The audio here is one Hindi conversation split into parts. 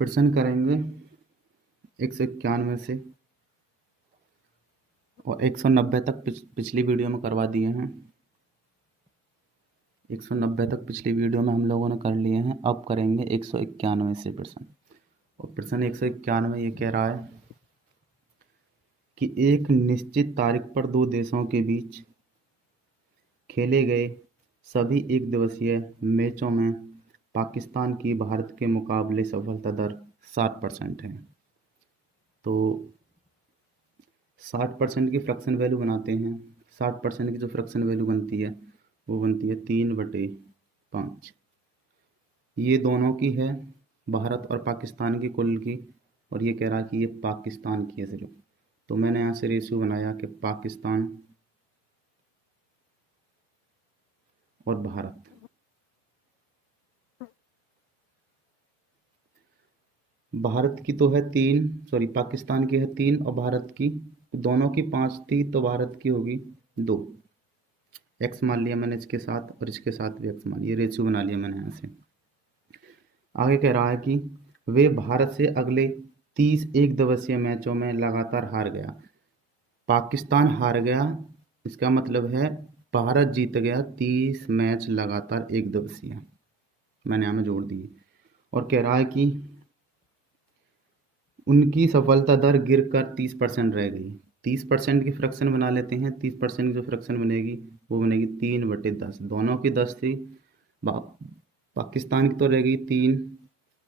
प्रश्न करेंगे 191 से और 190 तक पिछली वीडियो में करवा दिए हैं। 190 तक पिछली वीडियो में हम लोगों ने कर लिए हैं। अब करेंगे 191 से प्रश्न। और प्रश्न 191 ये कह रहा है कि एक निश्चित तारीख पर दो देशों के बीच खेले गए सभी एक दिवसीय मैचों में पाकिस्तान की भारत के मुकाबले सफलता दर 60% है। तो 60% की फ्रैक्शन वैल्यू बनाते हैं। 60% की जो फ्रैक्शन वैल्यू बनती है वो बनती है 3/5। ये दोनों की है, भारत और पाकिस्तान की कुल की। और ये कह रहा है कि ये पाकिस्तान की है सिर्फ। तो मैंने यहाँ से रेशियो बनाया कि पाकिस्तान और भारत। भारत की तो है 3, सॉरी पाकिस्तान की है 3 और भारत की दोनों की 5 थी, तो भारत की होगी 2। एक्स मान लिया मैंने इसके साथ और इसके साथ भी एक्स मान लिया, रेशियो बना लिया मैंने यहाँ से। आगे कह रहा है कि वे भारत से अगले 30 एक दिवसीय मैचों में लगातार हार गया। पाकिस्तान हार गया, इसका मतलब है भारत जीत गया 30 मैच लगातार एक दिवसीय। मैंने यहाँ में जोड़ दिए। और कह रहा है कि उनकी सफलता दर गिरकर 30% रह गई। 30% की फ्रैक्शन बना लेते हैं। 30% की जो फ्रैक्शन बनेगी वो बनेगी 3/10। दोनों की 10 थी, पाकिस्तान की तो रह गई 3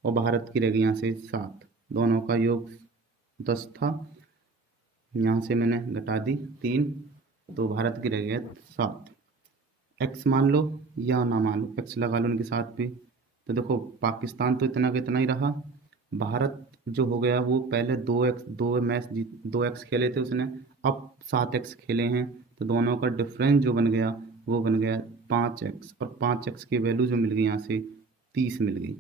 और भारत की रह गई यहाँ से 7। दोनों का योग 10 था, यहाँ से मैंने घटा दी 3, तो भारत की रह गया 7। एक्स मान लो या ना मान लो, एक्स लगा लो उनके साथ भी। तो देखो पाकिस्तान तो इतना का इतना ही रहा। भारत जो हो गया वो पहले 2 एक्स खेले थे उसने, अब 7 एक्स खेले हैं। तो दोनों का डिफरेंस जो बन गया वो बन गया 5 एक्स। और 5 एक्स की वैल्यू जो मिल गई यहाँ से 30 मिल गई।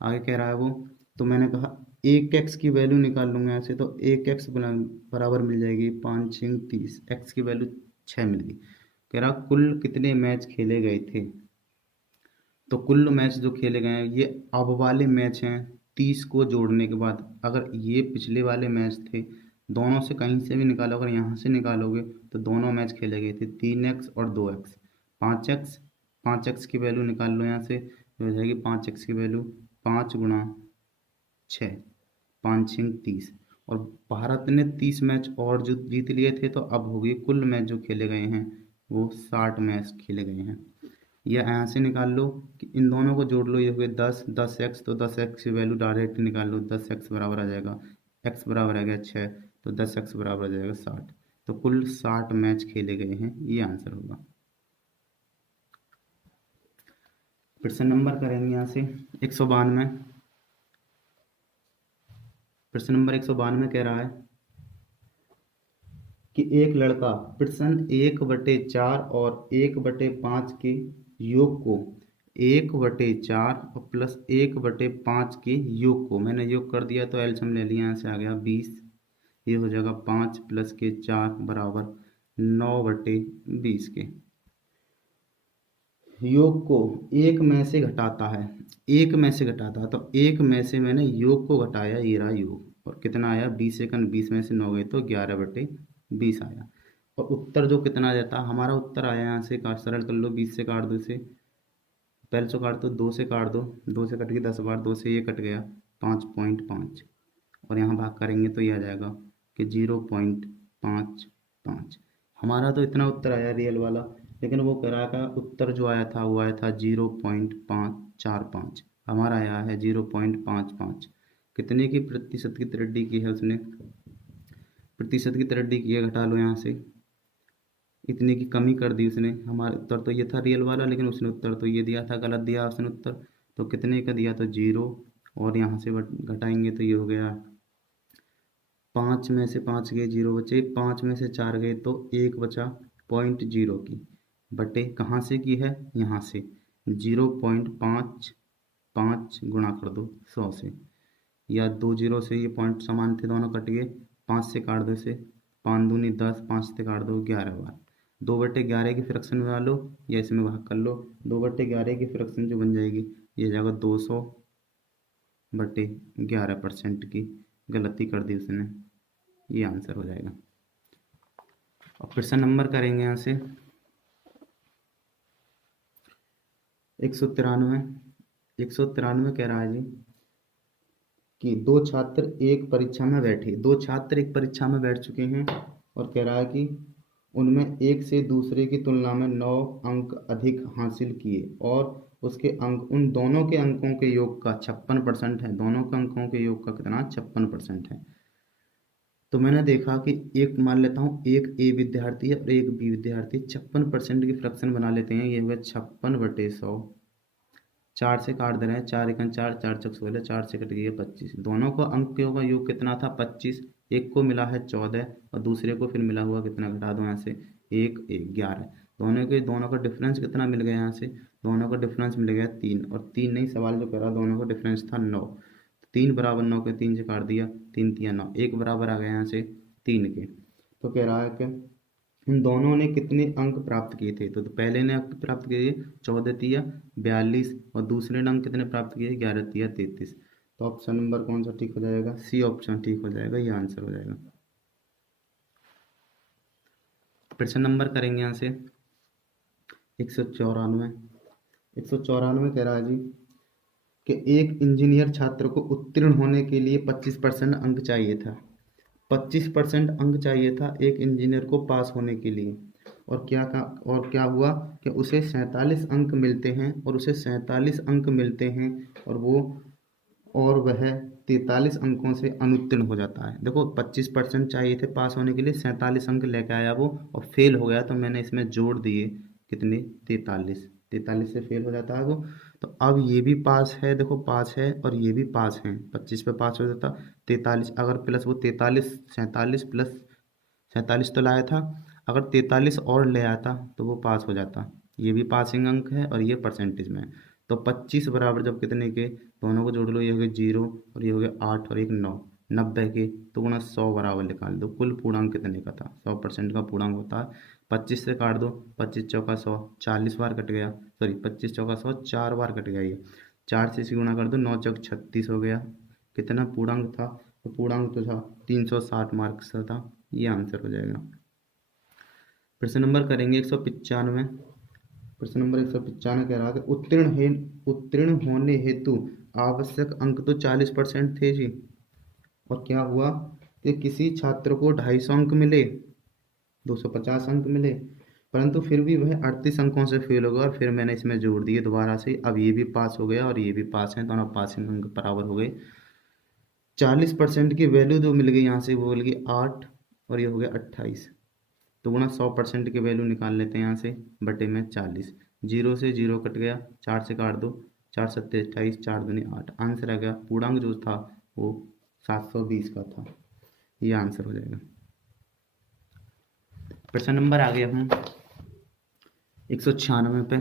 आगे कह रहा है वो, तो मैंने कहा 1 एक्स की वैल्यू निकाल लूंगा यहाँ से। तो 1 एक्स बराबर मिल जाएगी 5 × 30। एक्स की वैल्यू 6 मिल गई। कह रहा कुल कितने मैच खेले गए थे। तो कुल मैच जो खेले गए हैं ये अब वाले मैच हैं 30 को जोड़ने के बाद। अगर ये पिछले वाले मैच थे, दोनों से कहीं से भी निकालो, अगर यहाँ से निकालोगे तो दोनों मैच खेले गए थे 3 एक्स और 2 एक्स। 5 एक्स, 5 एक्स की वैल्यू निकाल लो यहाँ से, तो हो जाएगी 5 एक्स की वैल्यू 5 × 6, 5 × 30। और भारत ने 30 मैच और जो जीत लिए थे, तो अब हो गई कुल मैच जो खेले गए हैं वो 60 मैच खेले गए हैं। या यहाँ से निकाल लो कि इन दोनों को जोड़ लो, ये हो गए 10 तो 10 एक्स की वैल्यू डायरेक्ट निकाल लो। 10 एक्स बराबर आ जाएगा, एक्स बराबर आ गया 6, तो 10 एक्स बराबर आ जाएगा 60। तो कुल 60 मैच खेले गए हैं, ये आंसर होगा। प्रश्न नंबर करेंगे यहाँ से 192। प्रश्न नंबर 192 कह रहा है कि एक लड़का प्रश्न 1/4 और 1/5 के योग को 1/4 और प्लस 1/5 के योग को मैंने योग कर दिया, तो एलसीएम ले लिया, यहाँ से आ गया 20। ये हो जाएगा 5 + के 4 बराबर 9/20 के योग को एक में से घटाता है। एक में से घटाता है, तो एक में से मैंने योग को घटाया, ये रहा योग। और कितना आया 20 सेकंड, 20 में से 9 गए तो 11/20 आया। और उत्तर जो कितना देता, हमारा उत्तर आया यहाँ से, काट सरल कर लो, 20 से काट दो इसे, पहले से काट दो, 2 से काट दो, 2 से कट गई 10 बार, 2 से ये कट गया 5.5। और यहाँ भाग करेंगे तो ये आ जाएगा कि 0.55। हमारा तो इतना उत्तर आया रियल वाला, लेकिन वो कह रहा था उत्तर जो आया था वो आया था 0.545। हमारा आया है 0.55। कितने की प्रतिशत की त्रुटि की है उसने, प्रतिशत की त्रुटि की है, घटा लो यहाँ से, इतने की कमी कर दी उसने। हमारा उत्तर तो ये था रियल वाला, लेकिन उसने उत्तर तो ये दिया था, गलत दिया उसने उत्तर। तो कितने का दिया, तो 0, और यहाँ से घटाएंगे तो ये हो गया 5 में से 5 गए 0 बचे, 5 में से 4 गए तो 1 बचा 0.0 की, बटे कहाँ से की है, यहाँ से 0.55 गुणा कर दो 100 से, या 2 0 से, ये पॉइंट समान थे दोनों कट गए, 5 से काट दो इसे, 5 दूनी 10, 5 से काट दो 11 बार। 2/11 की फ्रैक्शन बना लो या इसमें भाग कर लो। 2/11 की फ्रैक्शन जो बन जाएगी ये जाएगा 200 बटे 11% की गलती कर दी उसने, ये आंसर हो जाएगा। और क्वेश्चन नंबर करेंगे यहाँ से 193। 193 कह रहा है जी कि दो छात्र एक परीक्षा में बैठ चुके हैं और कह रहा है कि उनमें एक से दूसरे की तुलना में 9 अंक अधिक हासिल किए और उसके अंक उन दोनों के अंकों के योग का 56% है। दोनों के अंकों के योग का कितना 56% है। तो मैंने देखा कि एक मान लेता हूँ एक ए विद्यार्थी है और एक बी विद्यार्थी, 56% की फ्रैक्शन बना लेते हैं। ये हुआ 56/100, 4 से काट दे रहे हैं, 4 एकम 4, 4 चौक 16, 4 से कट गई 25। दोनों को अंकों का योग कितना था 25, एक को मिला है 14 और दूसरे को फिर मिला हुआ कितना, घटा दो यहाँ से, 11। दोनों का डिफरेंस कितना मिल गया यहाँ से, दोनों का डिफरेंस मिल गया 3, और 3 नहीं, सवाल जो करा दोनों का डिफरेंस था 9। 3 बराबर 9 के 3 से काट दिया, 3 तिया 9, एक बराबर आ गया यहाँ से 3 के। तो कह रहा है कि उन दोनों ने कितने अंक प्राप्त किए थे। तो पहले ने अंक प्राप्त किए 14 तिया 42 और दूसरे ने अंक कितने प्राप्त किए 11 तिया 33। तो ऑप्शन नंबर कौन सा ठीक हो जाएगा, सी ऑप्शन ठीक हो जाएगा, ये आंसर हो जाएगा। प्रश्न नंबर करेंगे यहाँ से 194। 194 कह रहा है जी कि एक इंजीनियर छात्र को उत्तीर्ण होने के लिए 25% अंक चाहिए था। 25% अंक चाहिए था एक इंजीनियर को पास होने के लिए, और क्या हुआ कि उसे 47 अंक मिलते हैं, और वह 43 अंकों से अनुत्तीर्ण हो जाता है। देखो 25% चाहिए थे पास होने के लिए, 47 अंक लेके आया वो और फेल हो गया, तो मैंने इसमें जोड़ दिए कितने 43 से फेल हो जाता है वो। तो अब ये भी पास है, देखो पास है और ये भी पास है, 25 पे पास हो जाता 43, अगर प्लस वो 47 प्लस 47 तो लाया था, अगर 43 और ले आता तो वो पास हो जाता। ये भी पासिंग अंक है और ये परसेंटेज में है। तो 25 बराबर जब कितने के, दोनों को जोड़ लो, ये हो गए 0 और ये हो गया 8 और एक 9, 90 के, तो गुणा 100 बराबर निकाल दो। कुल पूर्णांक कितने का था, 100% का पूर्णांक होता है। 25 से काट दो, 25 चौका 100, 40 बार कट गया, सॉरी 25 चौका 100 4 बार कट गया, ये 4 से इसे गुणा कर दो, 9 चौक 36 हो गया। कितना पूर्णांक था, तो पूर्णांक तो था 360 मार्क्स का था, ये आंसर हो जाएगा। प्रश्न नंबर करेंगे 195। प्रश्न नंबर 195 कह रहा है कि उत्तीर्ण होने हेतु आवश्यक अंक तो 40% थे जी, और क्या हुआ कि किसी छात्र को 250 अंक मिले, 250 अंक मिले, परंतु फिर भी वह 38 अंकों से फेल हो गया, और फिर मैंने इसमें जोड़ दिए दोबारा से। अब ये भी पास हो गया और ये भी पास है, दोनों पासिंग अंक बराबर हो गए। 40% की वैल्यू जो मिल गई यहाँ से, वो मिल गई 8 और ये हो गया 28। तो गुणा 100% की वैल्यू निकाल लेते हैं यहाँ से, बटे में 40, 0 से 0 कट गया, 4 से काट दो, 4 सत्ते 28, 4 दूनी 8, आंसर आ गया। पूर्णांक जो था वो 720 का था, ये आंसर हो जाएगा। प्रश्न नंबर आगे हम 196 पे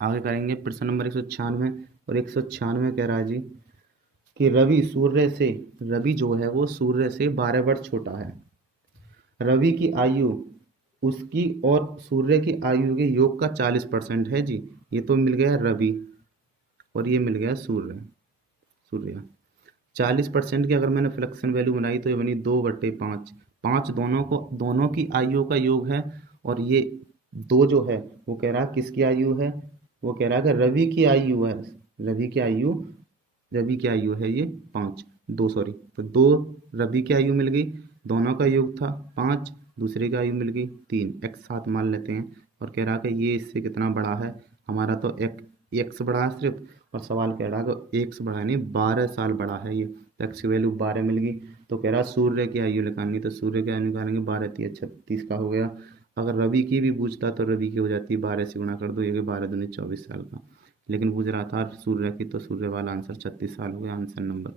आगे करेंगे। प्रश्न नंबर 196, और 196 कह रहा है जी कि रवि जो है वो सूर्य से 12 वर्ष छोटा है। रवि की आयु उसकी और सूर्य की आयु के योग का 40% है जी। ये तो मिल गया रवि और ये मिल गया सूर्य। 40% की अगर मैंने फ्लैक्शन वैल्यू बनाई तो ये बनी 2/5। 5 दोनों की आयु का योग है, और ये 2 जो है वो कह रहा है किसकी आयु है, वो कह रहा है कि रवि की आयु है। रवि की आयु है ये 5, 2 सॉरी, तो 2 रवि की आयु मिल गई, दोनों का योग था 5, दूसरे की आयु मिल गई 3, x 7 मान लेते हैं। और कह रहा कि ये इससे कितना बड़ा है, हमारा तो x बड़ा है सिर्फ, और सवाल कह रहा है कि x बड़ा है नहीं 12 साल बड़ा है ये, तो x की वैल्यू 12 मिल गई। तो कह रहा सूर्य की आयु निकालनी, तो सूर्य की आयु निकालेंगे 12 तिया 36 का हो गया। अगर रवि की भी पूछता तो रवि की हो जाती है 12 से गुणा कर दो, ये 12 दूनी 24 साल का, लेकिन पूछ रहा था सूर्य की, तो सूर्य वाला आंसर 36 साल हो गया। आंसर नंबर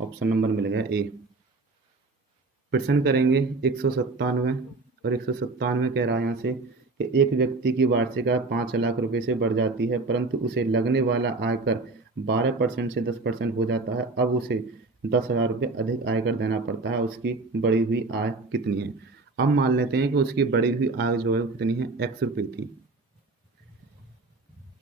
ऑप्शन नंबर मिल गया ए। प्रश्न करेंगे 197, और 197 कह रहा है यहाँ से कि एक व्यक्ति की वार्षिक आय 5 लाख रुपए से बढ़ जाती है, परंतु उसे लगने वाला आयकर 12% से 10% हो जाता है। अब उसे 10,000 रुपये अधिक आयकर देना पड़ता है, उसकी बढ़ी हुई आय कितनी है। अब मान लेते हैं कि उसकी बढ़ी हुई आय जो है कितनी है, x रुपये थी।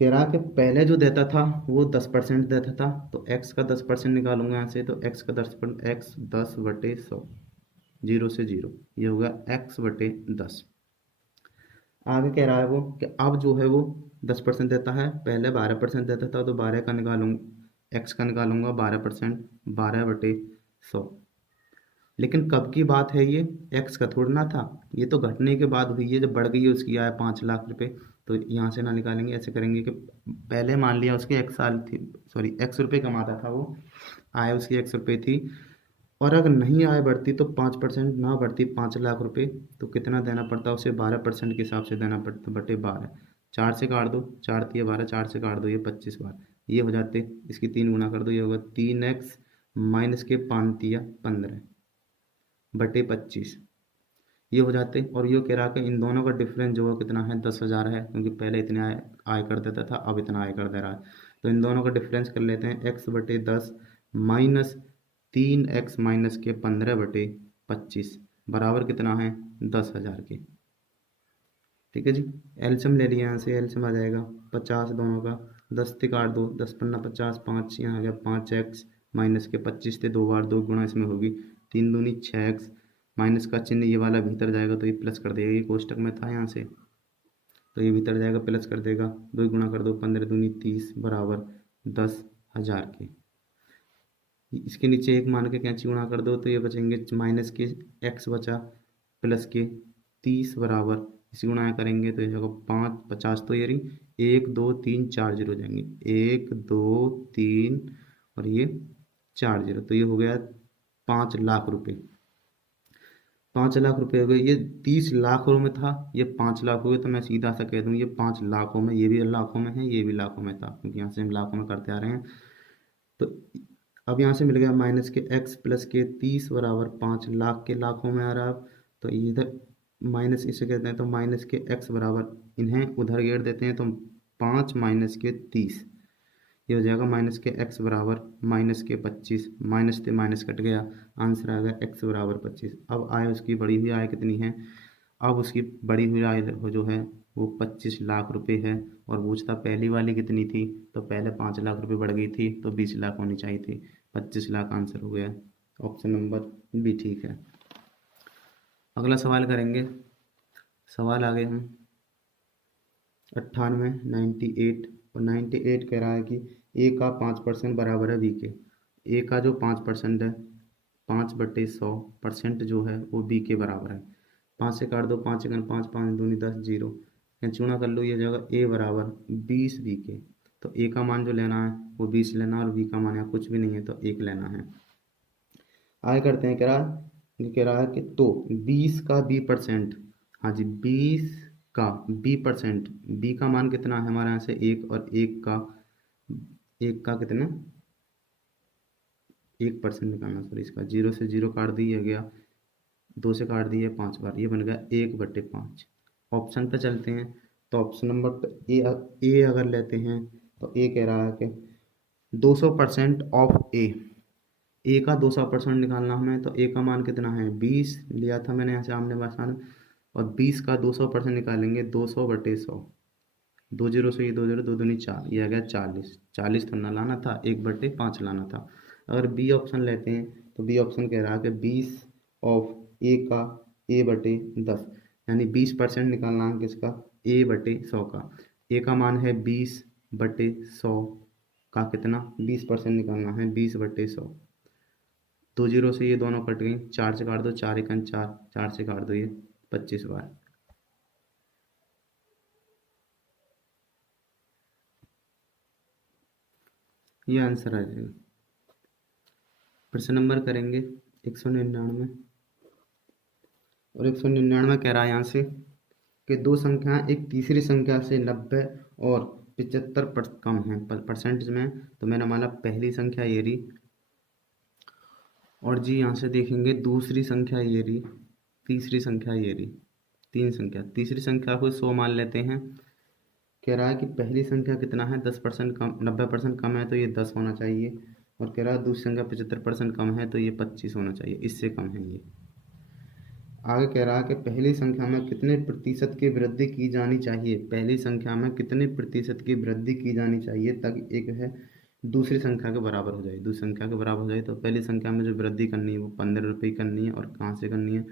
कह रहा कि पहले जो देता था वो 10% देता था, तो x का 10% निकालूंगा यहाँ से, तो x का 10%, x 10/100, 0 से 0, ये होगा x/10। आगे कह रहा है वो कि अब जो है वो 10% देता है, पहले 12% देता था, तो 12 का निकालूंगा, x का निकालूंगा 12%, 12/100। लेकिन कब की बात है ये, एक्स का थोड़ा ना था, ये तो घटने के बाद हुई है, जब बढ़ गई है उसकी आय 5 लाख रुपए। तो यहाँ से ना निकालेंगे, ऐसे करेंगे कि पहले मान लिया उसकी एक्स साल थी, सॉरी एक्स रुपये कमाता था वो, आय उसकी एक्स रुपये थी, और अगर नहीं आय बढ़ती तो 5% ना बढ़ती 5 लाख रुपए, तो कितना देना पड़ता उसे, 12% के हिसाब से देना पड़ता, बटे 12, 4 से काट दो, 4×3 = 12, 4 से काट दो ये 25 बार, ये हो जाते, इसकी 3 गुना कर दो, ये होगा 3x माइनस के 5×3 = 15/25, ये हो जाते। और ये कह रहा कि इन दोनों का डिफरेंस जो है कितना है, 10,000 है, क्योंकि पहले इतने आय कर देता था, अब इतना आय कर दे रहा है। तो इन दोनों का डिफरेंस कर लेते हैं, x/10 माइनस 3x माइनस के 15/25 बराबर कितना है, 10,000 के। ठीक है जी, एलसीएम ले लिया, यहाँ से एलसीएम आ जाएगा 50 दोनों का, 10 से काट दो, 10×5 = 50, 5 यहाँ आ गया 5x माइनस के 25 से 2 बार 2 गुणा इसमें होगी, 3 दूनी 6x, माइनस का चिन्ह ये वाला भीतर जाएगा तो ये प्लस कर देगा, ये कोष्टक में था यहाँ से, तो ये भीतर जाएगा प्लस कर देगा, 2 गुणा कर दो, 15 दूनी 30 बराबर 10,000 के। इसके नीचे एक मान के कैंची गुणा कर दो, तो ये बचेंगे माइनस के x बचा, प्लस के 30 बराबर, इसी गुणा करेंगे तो ये होगा 5×50, तो ये रही 1 2 3 4 जीरो हो जाएंगे, 1 2 3 और ये 4 जीरो, तो ये हो गया 5 लाख रुपए। 5 लाख रुपए हो गए, ये 30 लाखों में था, ये 5 लाख हो गए, तो मैं सीधा सा कह दूँ ये 5 लाखों में, ये भी लाखों में है, ये भी लाखों में था, क्योंकि यहाँ से हम लाखों में करते आ रहे हैं। तो अब यहाँ से मिल गया माइनस के x प्लस के 30 बराबर 5 लाख के लाखों में आ रहा है। तो इधर माइनस इसे कहते हैं, तो माइनस के x बराबर इन्हें उधर घेर देते हैं, तो 5 माइनस के 30, ये हो जाएगा माइनस के x बराबर माइनस के 25, माइनस से माइनस कट गया, आंसर आ गया x बराबर 25। अब आय उसकी बढ़ी हुई आय कितनी है, अब उसकी बढ़ी हुई आय जो है वो 25 लाख रुपए है, और पूछता पहली वाली कितनी थी, तो पहले 5 लाख रुपए बढ़ गई थी, तो 20 लाख होनी चाहिए थी, 25 लाख आंसर हो गया, ऑप्शन नंबर बी ठीक है। अगला सवाल करेंगे, सवाल आगे हम 98, 98, और 98 कह रहा है कि ए का 5% बराबर है बी के, ए का जो 5% है, 5/100% जो है वो बी के बराबर है। 5 से काट दो, 5×5 5 दूनी 10 जीरो, चूना कर लो, ये जगह ए बराबर 20 बी के, तो ए का मान जो लेना है वो 20 लेना है, और बी का मान यहाँ कुछ भी नहीं है तो 1 लेना है। आगे करते हैं, कह रहा है कि तो 20 का b%, हाँ जी 20 का b%, बी का मान कितना है हमारे यहाँ से 1, और 1 का कितना 1% निकालना, सॉरी इसका 0 से 0 काट दिया गया, 2 से काट दिए 5 बार, ये बन गया 1/5। ऑप्शन पे चलते हैं, तो ऑप्शन नंबर ए अगर लेते हैं, तो ए कह रहा है कि 200% ऑफ ए का 200% निकालना हमें, तो ए का मान कितना है 20 लिया था मैंने यहाँ से आमने सामने, और 20 का 200% निकालेंगे, 200/100, 2 जीरो से ये 2 जीरो, 2 दूनी 4, ये आ गया 40, 40 तो ना लाना था, 1/5 लाना था। अगर बी ऑप्शन लेते हैं, तो बी ऑप्शन कह रहा है कि 20 ऑफ ए का a/10, यानी 20% निकालना है किसका, a/100 का, ए का मान है 20/100 का, कितना 20% निकालना है 20/100, 2 जीरो से ये दोनों कट गई, 4 से काट दो, 4×1 = 4, 4 से काट दो ये 25 बार, ये आंसर आ जाएगा। प्रश्न नंबर करेंगे 199, और 199 कह रहा है यहाँ से कि दो संख्याएं एक तीसरी संख्या से 90 और 75 कम है परसेंटेज में, तो मैंने माना पहली संख्या ये रही, और जी यहाँ से देखेंगे दूसरी संख्या ये रही, तीसरी संख्या ये रही, तीन संख्या, तीसरी संख्या को 100 मान लेते हैं। कह रहा है कि पहली संख्या कितना है 10% कम, 90% कम है, तो ये 10 होना चाहिए, और कह रहा है दूसरी संख्या 75% कम है, तो ये 25 होना चाहिए, इससे कम है ये। आगे कह रहा है कि पहली संख्या में कितने प्रतिशत की वृद्धि की जानी चाहिए, पहली संख्या में कितने प्रतिशत की वृद्धि की जानी चाहिए ताकि एक है दूसरी संख्या के बराबर हो जाए। दूसरी संख्या के बराबर हो जाए तो पहली संख्या में जो वृद्धि करनी है वो 15 रुपये करनी है, और कहाँ से करनी है,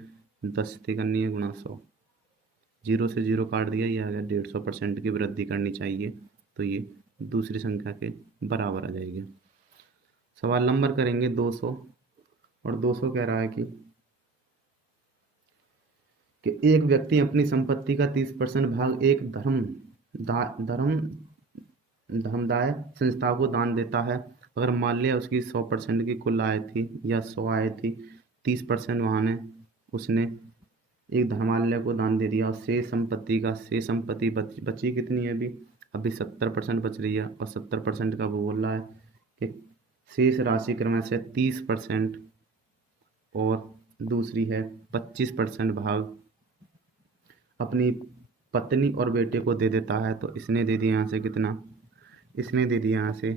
10 से करनी है, गुणा 100। 0 से 0 काट दिया, ये आ गया 150% की वृद्धि करनी चाहिए, तो ये दूसरी संख्या के बराबर आ जाएगी। सवाल नंबर करेंगे 200, और 200 कह रहा है कि एक व्यक्ति अपनी संपत्ति का 30% भाग एक धर्मदाय संस्था को दान देता है। अगर मान लिया उसकी 100% की कुल आय थी या 100 आय थी, 30% उसने एक धर्मालय को दान दे दिया, और शेष संपत्ति बची कितनी है, अभी 70% बच रही है, और 70% का वो बोल रहा है कि शेष राशि क्रम से 30% और दूसरी है 25% भाग अपनी पत्नी और बेटे को दे देता है। तो इसने दे दिया यहाँ से कितना, इसने दे दिया यहाँ से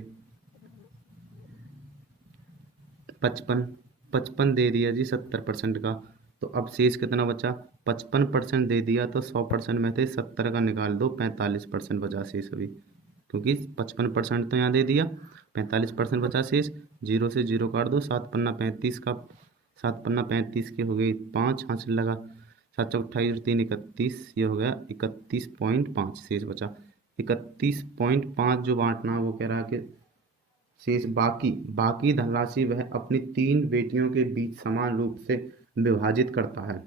55 दे दिया जी 70% का। तो अब शेष कितना बचा, 55% दे दिया, तो 100% में से 70 का निकाल दो, 45% बचा शेष अभी, क्योंकि 55% तो यहाँ दे दिया, 45% बचा शेष। 0 से 0 काट दो, 7 पन्ना 35 का, 7 पन्ना 35 की हो गई 5, हासिल लगा 7 चौक 28 और 3 31, ये हो गया 31.5 शेष बचा। 31.5 जो बांटना वो कह रहा है कि शेष बाकी धनराशि वह अपनी 3 बेटियों के बीच समान रूप से विभाजित करता है।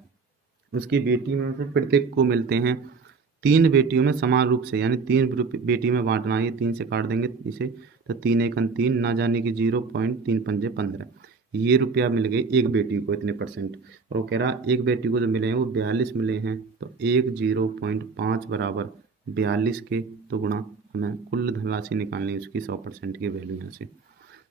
उसकी बेटी में से प्रत्येक को मिलते हैं 3 बेटियों में समान रूप से, यानी 3 बेटी में बांटना है। ये 3 से काट देंगे इसे, तो 3 एकम 3, ना जाने की 0.3 पंजे 15, ये रुपया मिल गए एक बेटी को इतने %। और वो कह रहा एक बेटी को जो मिले हैं वो 42 मिले हैं, तो 0.5 बराबर 42 के, तो गुणा हमें कुल धनराशि निकालनी है उसकी 100% की वैल्यू। यहाँ से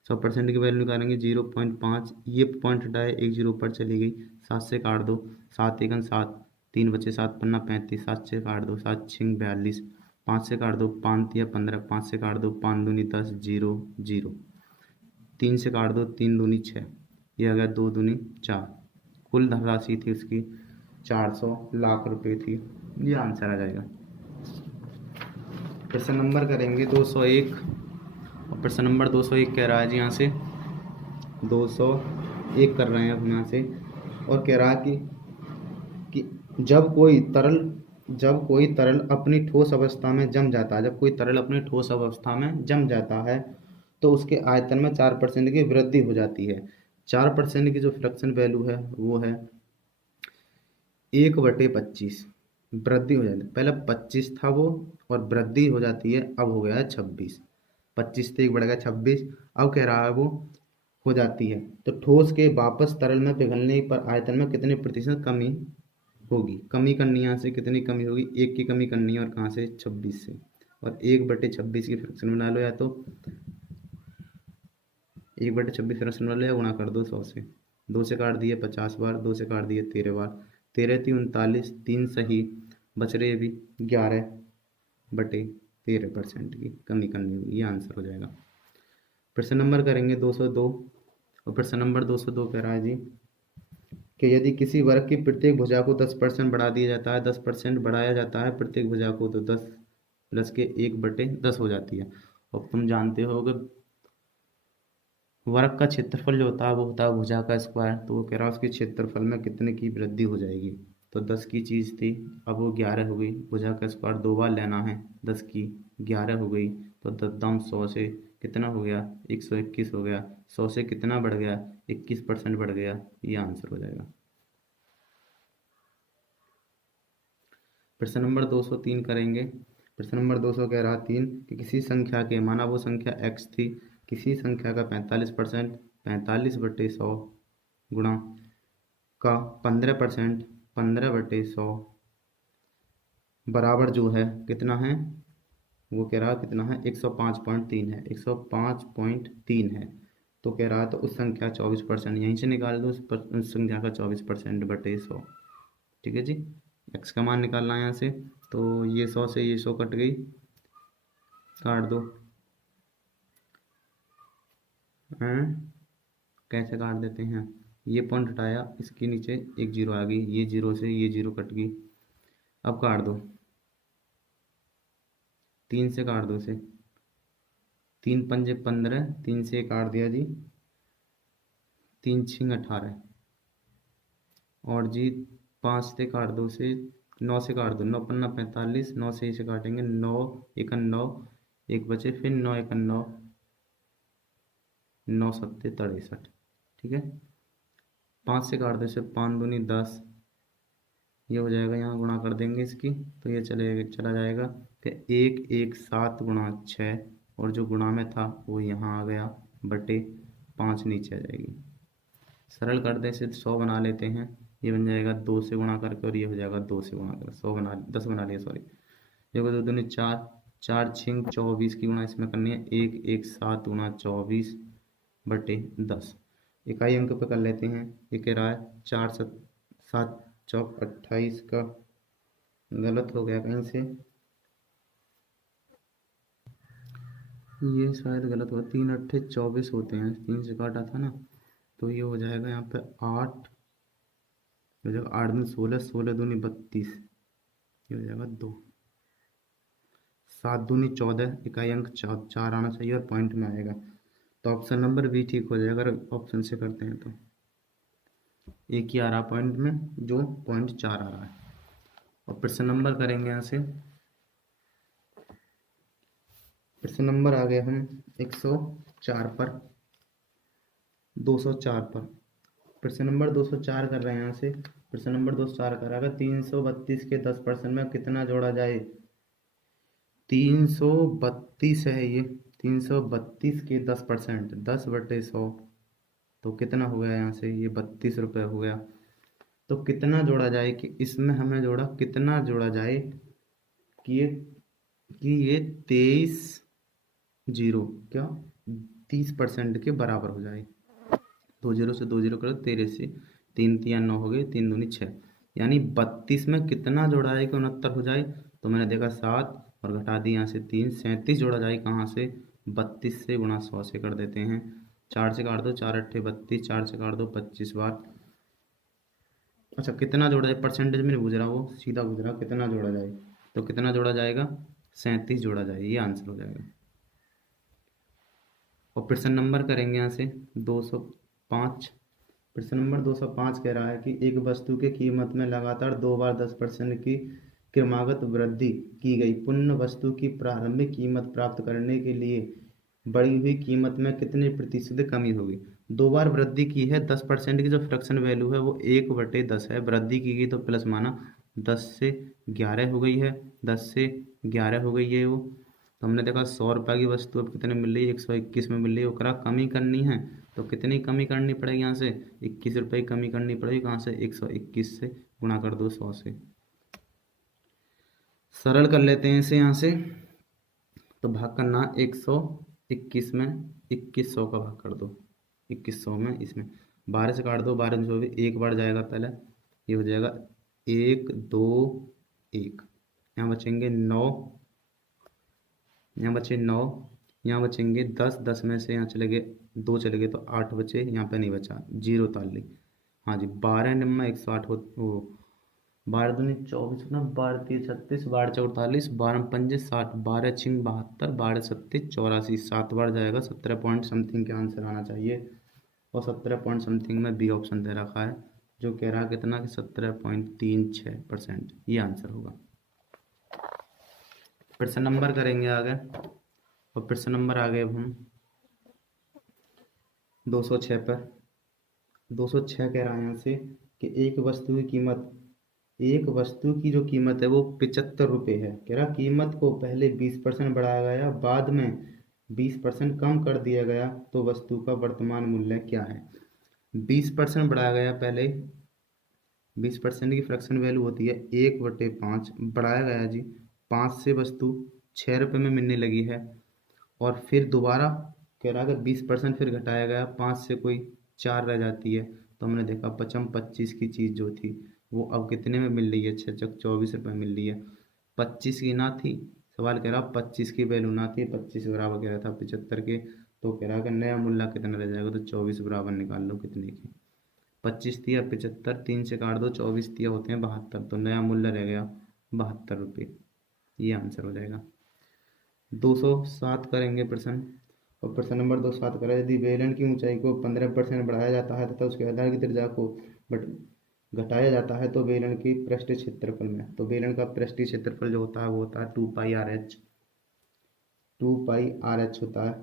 100% की वैल्यू निकालेंगे 0.5, ये पॉइंट हटाए, एक 0 ऊपर चली गई, 7 से काट दो, 7 एकम 7, 3 बचे 7 पन्ना 35, 7 से काट दो, 7 छिंग 42, 5 से काट दो, 5 तिया 15, 5 से काट दो, 5 दूनी 10, 0 0, 3 से काट दो, 3 दूनी 6, ये आ गया 2 दूनी 4। कुल धनराशि थी उसकी 400 लाख रुपए थी, ये आंसर आ जाएगा। प्रश्न नंबर करेंगे 201, और प्रश्न नंबर 201 कह रहा है जी, यहाँ से 201 कर रहे हैं अब यहाँ से, और कह रहा है कि जब कोई तरल अपनी ठोस अवस्था में जम जाता है, जब कोई तरल अपनी ठोस अवस्था में जम जाता है तो उसके आयतन में 4% की वृद्धि हो जाती है। 4% की जो फ्रैक्शन वैल्यू है वो है 1/25, वृद्धि हो जाती है। पहले 25 था वो, और वृद्धि हो जाती है, अब हो गया है 26, 25 से 1 बढ़ गया 26। अब कह रहा है वो हो जाती है, तो ठोस के वापस तरल में पिघलने पर आयतन में कितने प्रतिशत कमी होगी। कमी करनी है, यहाँ से कितनी कमी होगी, 1 की कमी करनी है, और कहाँ से, 26 से, और 1/26 की फ्रैक्शन बना लो, या तो 1/26 फ्रैक्शन बना लो, या गुणा कर दो 100 से। 2 से काट दिए 50 बार, 2 से काट दिए 13 बार, 13 × 3 39, 3 सही, बच रहे अभी 11/13% की कमी करनी होगी, ये आंसर हो जाएगा। प्रश्न नंबर करेंगे 202, और प्रश्न नंबर 202 कह रहा है जी कि यदि किसी वर्ग की प्रत्येक भुजा को 10% बढ़ा दिया जाता है, 10% बढ़ाया जाता है प्रत्येक भुजा को, तो 10 प्लस के 1/10 हो जाती है। और तुम जानते हो कि वर्ग का क्षेत्रफल जो होता है वो होता है भुजा का स्क्वायर, तो वो कह रहा है उसके क्षेत्रफल में कितने की वृद्धि हो जाएगी। तो 10 की चीज़ थी, अब वो 11 हो गई, भुजा का स्क्वायर 2 बार लेना है, 10 की 11 हो गई, तो 10 100 से कितना हो गया, 121 हो गया, 100 से कितना बढ़ गया, 21% बढ़ गया, ये आंसर हो जाएगा। प्रश्न नंबर 203 करेंगे। प्रश्न नंबर 200 कह रहा 3 कि किसी संख्या के, माना वो संख्या x थी, किसी संख्या का 45%, 45/100 गुणा का 15%, 15/100 बराबर जो है कितना है, वो कह रहा कितना है, 105.3 है, 105.3 है। तो कह रहा तो उस संख्या 24%, यहीं से निकाल दो उस संख्या का 24%/100। ठीक है जी, x का मान निकालना है यहाँ से, तो ये 100 से ये 100 कट गई, काट दो, कैसे काट देते हैं, ये पॉइंट हटाया, इसके नीचे एक जीरो आ गई, ये जीरो से ये जीरो कट गई। अब काट दो, 3 से काट दो इसे, 3 पंजे 15, 3 से काट दिया जी, 3 छिंग 18, और जी 5 से काट दो उसे, 9 से काट दो, 9 पन्ना 45, 9 से इसे काटेंगे, 9 एकन 9, एक बचे, फिर 9 एकन 9, 9 सत्ते 63, ठीक है। 5 से काट दो इसे, 5 दूनी 10, ये हो जाएगा, यहाँ गुणा कर देंगे इसकी, तो ये चला जाएगा, फिर 1 1 7 गुणा 6, और जो गुणा में था वो यहाँ आ गया, बटे 5 नीचे आ जाएगी। सरल कर दे इसे, 100 बना लेते हैं, ये बन जाएगा 2 से गुणा करके, और ये हो जाएगा 2 से गुणा कर, 100 बना 10 बना लिया, सॉरी। देखो 2 दूनी 4, 4 छिंग 24 की गुणा इसमें करनी है, 1 1 7 गुणा 24 बटे 10। इकाई अंक पे कर लेते हैं, ये कह रहा है 4 7 चौक 28 का, गलत हो गया कहीं से, ये शायद गलत हुआ, 3 अट्ठे 24 होते हैं, 3 से काटा था ना, तो ये हो जाएगा यहाँ पे 8 हो जाएगा, 8 दूनी 16, 16 दूनी 32, ये हो जाएगा 2, 7 दूनी 14, इकाई अंक 4 आना चाहिए और पॉइंट में आएगा, तो ऑप्शन नंबर बी ठीक हो जाएगा अगर ऑप्शन से करते हैं तो। एक ही आ रहा पॉइंट में, जो पॉइंट 4 आ रहा है। और प्रश्न नंबर करेंगे यहाँ से, प्रश्न नंबर आ गए हम 104 पर, 204 पर, प्रश्न नंबर 204 कर रहे हैं यहाँ से। प्रश्न नंबर 204 कर रहा है, 332 के 10% में कितना जोड़ा जाए। 332 है ये, 332 के 10%, 10/100, तो कितना हो गया यहाँ से, ये 32 रुपये हो गया। तो कितना जोड़ा जाए, कि इसमें हमें जोड़ा कितना जोड़ा जाए कि ये 23 जीरो क्या 30% के बराबर हो जाए। 2 जीरो से 2 जीरो करो, 13 से 3 3 9 हो गए, 3 दूनी 6, यानी 32 में कितना जोड़ा जाए कि 69 हो जाए। तो मैंने देखा 7 और घटा दी यहाँ से 3, 37 जोड़ा जाए कहाँ से, 32 से गुणा 100 से कर देते हैं। 4 से काट दो, 4 अट्ठे 32, 4 से काट दो 25 बार। अच्छा कितना जोड़ा जाए, परसेंटेज में नहीं पूछ रहा, वो सीधा पूछ रहा कितना जोड़ा जाए, तो कितना जोड़ा जाएगा, 37 जोड़ा जाए, ये आंसर हो जाएगा। और प्रश्न नंबर करेंगे यहाँ से 205। प्रश्न नंबर 205 कह रहा है कि एक वस्तु की कीमत में लगातार 2 बार 10% की क्रमागत वृद्धि की गई, पुनः वस्तु की प्रारंभिक कीमत प्राप्त करने के लिए बढ़ी हुई कीमत में कितने प्रतिशत कमी होगी। 2 बार वृद्धि की है, 10% की जो फ्रैक्शन वैल्यू है वो 1/10 है, वृद्धि की गई तो प्लस माना, 10 से 11 हो गई है, 10 से 11 हो गई है वो। तो हमने देखा 100 रुपये की वस्तु अब कितने मिल रही है, 121 में मिल रही है, ओकरा कमी करनी है, तो कितनी कमी करनी पड़ेगी, यहाँ से 21 रुपये कमी करनी पड़ेगी, कहाँ से, 121 से गुणा कर दो 100 से। सरल कर लेते हैं इसे यहाँ से, तो भाग करना 121 में 2100 का भाग कर दो, 2100 में इसमें 12 से काट दो, 12 जो भी एक बार जाएगा पहले, ये हो जाएगा 1 2 1, यहाँ बचेंगे 9, यहाँ बचे 9, यहाँ बचेंगे 10, 10 में से यहाँ चले गए 2 चले गए तो 8 बचे, यहाँ पे नहीं बचा, 0 ताली, हाँ जी 12 नंबर 108 हो, 12 दूनी 24 ना, 12 3 36, 12 4 48, 12 पंजे 60, 12 छिंग 72, 12 सत्ते 84, 7 बार जाएगा, 17 पॉइंट समथिंग के आंसर आना चाहिए। और 17 पॉइंट समथिंग में बी ऑप्शन दे रखा है, जो कह रहा है कितना कि 17.36%, ये आंसर होगा। प्रश्न नंबर करेंगे आगे, और प्रश्न नंबर आ गए अब हम 206 पर। 206 कह रहा है यहाँ से कि एक वस्तु की जो कीमत है वो 75 रुपये है। कह रहा कीमत को पहले 20% बढ़ाया गया, बाद में 20% कम कर दिया गया, तो वस्तु का वर्तमान मूल्य क्या है। 20% बढ़ाया गया, पहले 20% की फ्रैक्शन वैल्यू होती है 1/5, बढ़ाया गया जी 5 से वस्तु 6 रुपये में मिलने लगी है, और फिर दोबारा कह रहा है कि 20% फिर घटाया गया, 5 से कोई 4 रह जाती है, तो हमने देखा 25 की चीज़ जो थी वो अब कितने में मिल रही है, 6 चक 24 रुपये मिल रही है। 25 की ना थी, सवाल कह रहा 25 की वैल्यू ना थी, 25 बराबर कह रहा था 75 के, तो कह रहा कि नया मूल्य कितना रह जाएगा, तो 24 बराबर निकाल लो कितने की, 25 दिया 75, 3 से काट दो 24 दिया होते हैं 72, तो नया मूल्य रह गया 72 रुपये। ये आंसर हो जाएगा। 207 करेंगे प्रश्न, और प्रश्न नंबर 207 करें, यदि बेलन की ऊंचाई को 15% बढ़ाया जाता है तथा उसके आधार की त्रिज्या को घटाया जाता है तो बेलन की पृष्ठीय क्षेत्रफल में, तो बेलन का पृष्ठीय क्षेत्रफल जो होता है वो होता है 2πr/h, 2πr/h होता है।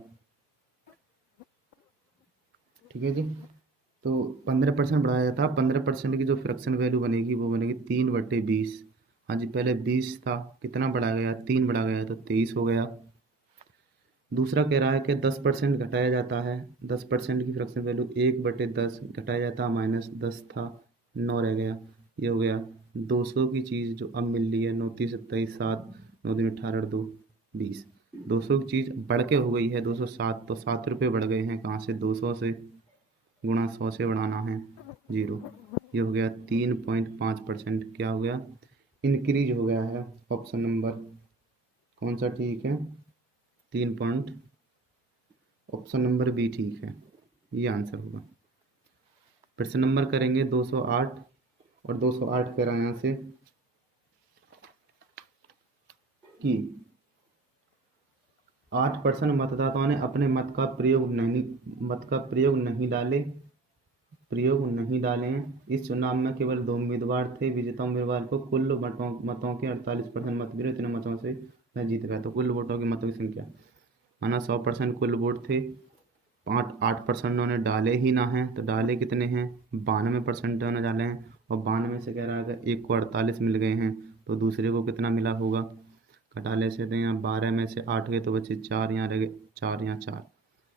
ठीक है जी। तो 15% बढ़ाया जाता है, 15% की जो फ्रैक्शन वैल्यू बनेगी वो बनेगी 3/20। हाँ जी, पहले 20 था, कितना बढ़ा गया, 3 बढ़ा गया तो 23 हो गया। दूसरा कह रहा है कि 10% घटाया जाता है, 10% की फ्रैक्शन वैल्यू 1/10 घटाया जाता है, -10 था 9 रह गया, ये हो गया। 200 की चीज़ जो अब मिल रही है 9 3 27 7 9 3 18 2 20, 200 की चीज़ बढ़ के हो गई है 207, तो 7 रुपये बढ़ गए हैं, कहाँ से, 200 से, गुणा 100 से बढ़ाना है 0, ये हो गया 3.5%, क्या हो गया, इंक्रीज हो गया है। ऑप्शन नंबर कौन सा ठीक है, 3 पॉइंट, ऑप्शन नंबर बी ठीक है, ये आंसर होगा। प्रश्न नंबर करेंगे 208, और 208 कह रहा है यहाँ से कि 8% मतदाताओं ने अपने मत का प्रयोग नहीं डाले हैं। इस चुनाव में केवल 2 उम्मीदवार थे। विजेता उम्मीदवार को कुल मतों के 48% मत मिले, इतने मतों से वह जीत गया। तो कुल वोटों की मतों की संख्या माना 100% कुल वोट थे, 8% उन्होंने डाले ही ना हैं, तो डाले कितने हैं, 92% उन्होंने डाले हैं, और 92 से कह रहा है कि एक को 48 मिल गए हैं, तो दूसरे को कितना मिला होगा, घटा ले सकते हैं। यहाँ 12 में से 8 गए तो बचे 4, यहाँ रह गए 4, यहाँ 4,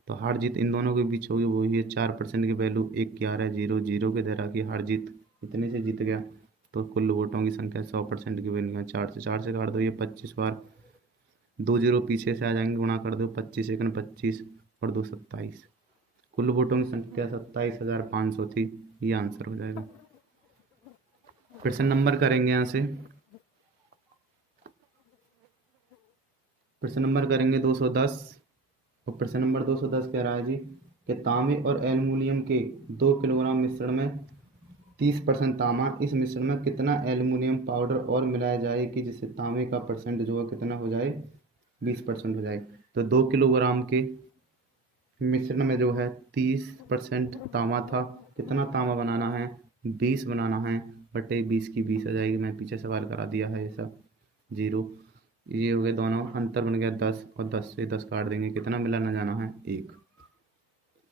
तो हार जीत इन दोनों के बीच होगी, वही है 4% की वैल्यू 11 के तरह की हार जीत इतने से जीत गया। तो कुल वोटों की संख्या 100% की वैल्यू है 4 से काट दो, ये 25 बार, 2 जीरो पीछे से आ जाएंगे, गुणा कर दो 25 एकन 25 और 2 27, कुल वोटों की संख्या 27,500 थी, ये आंसर हो जाएगा। प्रश्न नंबर करेंगे यहाँ से, प्रश्न नंबर करेंगे 210, और प्रश्न नंबर 210 कह रहा है जी कि तांबे और एल्युमिनियम के 2 किलोग्राम मिश्रण में 30% तांबा, इस मिश्रण में कितना एल्युमिनियम पाउडर और मिलाया जाए कि जिससे तांबे का परसेंट जो है कितना हो जाए, 20% हो जाए। तो 2 किलोग्राम के मिश्रण में जो है 30% तांबा था, कितना तांबा बनाना है, 20 बनाना है, बटे 20 की 20 आ जाएगी, मैं पीछे सवाल करा दिया है ये सब 0, ये हो गए दोनों, अंतर बन गया 10, और 10 से 10 काट देंगे, कितना मिलाना जाना है,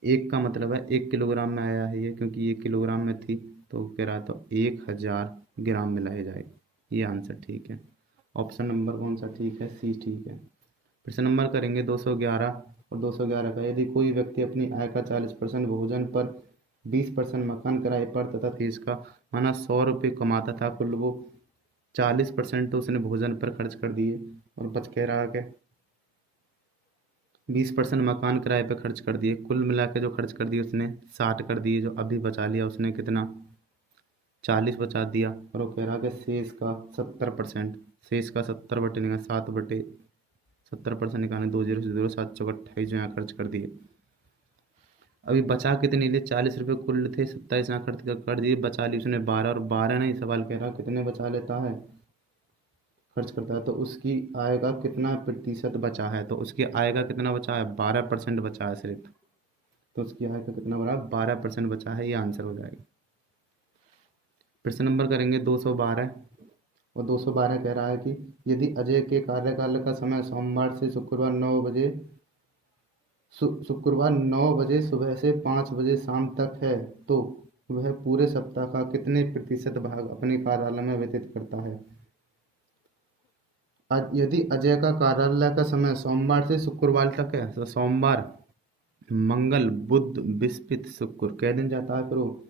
1 का मतलब है 1 किलोग्राम में आया है ये, क्योंकि 1 किलोग्राम में थी, तो कह रहा तो 1000 ग्राम मिलाया जाए, ये आंसर ठीक है। ऑप्शन नंबर कौन सा ठीक है, सी ठीक है। प्रश्न नंबर करेंगे 211, और 211 का, यदि कोई व्यक्ति अपनी आय का 40% भोजन पर, 20% मकान किराए पर तथा फीस का माना 100 रुपये कमाता था, कुल वो 40% तो उसने भोजन पर खर्च कर दिए, और बच कह रहा है 20% मकान किराए पर खर्च कर दिए, कुल मिला के जो खर्च कर दिए उसने 60 कर दिए, जो अभी बचा लिया उसने कितना 40 बचा दिया, और वो कह रहा है कि शेष का 70%, शेष का 70 बटे निकाल 7/70% निकालने, 2 0 से 0 7 चौक 28 जो यहाँ खर्च कर दिए। अभी बचा कितने लिए, 40 रुपये कुल थे, 27 यहाँ खर्च कर दिए, बचा ली उसने 12, और 12 नहीं, सवाल कह रहा कितने बचा लेता है, खर्च करता है, तो उसकी आय का कितना प्रतिशत बचा है, तो उसकी आय का कितना बचा है, 12% बचा है सिर्फ, तो उसकी आय का कितना बड़ा, 12% बचा है, ये आंसर हो जाएगा। प्रश्न नंबर करेंगे 212, और 212 कह रहा है कि यदि अजय के कार्यकाल का समय सोमवार से शुक्रवार 9 बजे सुबह से 5 बजे शाम तक है, तो वह पूरे सप्ताह का कितने प्रतिशत भाग अपने कार्यालय में व्यतीत करता है। यदि अजय का कार्यालय का समय सोमवार से शुक्रवार तक है, तो सोमवार, मंगल, बुध, बृहस्पति, शुक्र, कै दिन जाता है, फिर वो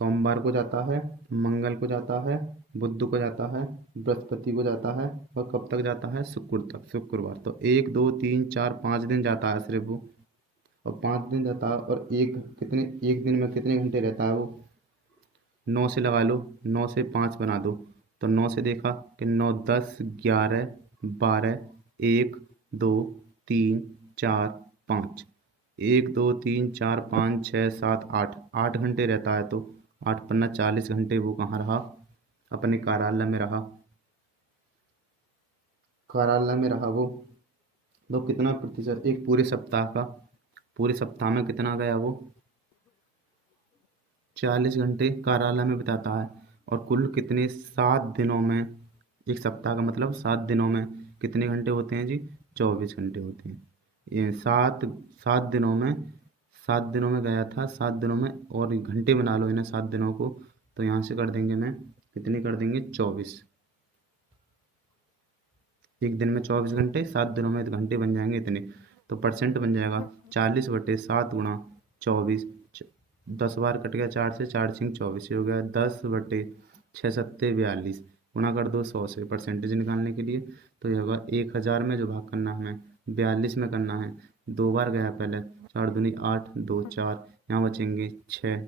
सोमवार को जाता है, मंगल को जाता है, बुध को जाता है, बृहस्पति को जाता है, और कब तक जाता है, शुक्र तक, शुक्रवार। तो 1 2 3 4 5 दिन जाता है सिर्फ वो, और 5 दिन जाता है, और एक दिन में कितने घंटे रहता है वो, 9 से लगा लो, 9 से 5 बना दो, तो 9 से देखा कि 9 10 11 12 1 2 3 4 5, 1 2 3 4 5 6 7 8, 8 घंटे रहता है, तो 8 पन्ना 40 घंटे वो कहाँ रहा? अपने कार्यालय में रहा। कार्यालय में रहा वो। तो कितना प्रतिशत? एक पूरे सप्ताह का, पूरे सप्ताह में कितना गया वो? 40 घंटे कार्यालय में बिताता है। और कुल कितने? 7 दिनों में, एक सप्ताह का मतलब 7 दिनों में कितने घंटे होते हैं जी? 24 घंटे होते हैं। ये सात सात दिनों में, 7 दिनों में गया था, 7 दिनों में, और घंटे बना लो इन्हें 7 दिनों को, तो यहाँ से कर देंगे मैं, कितनी कर देंगे? 24। एक दिन में 24 घंटे, 7 दिनों में घंटे बन जाएंगे इतने। तो परसेंट बन जाएगा 40/7 गुणा 24। 10 बार कट गया 4 से, 4×4 = 24, ये हो गया 10/6×7 = 42। गुणा कर दो 100 से परसेंटेज निकालने के लिए। तो ये होगा 1000 में जो भाग करना है हमें 42 में करना है। 2 बार गया पहले, 4 दूनी 8, 2 4, यहाँ बचेंगे 6,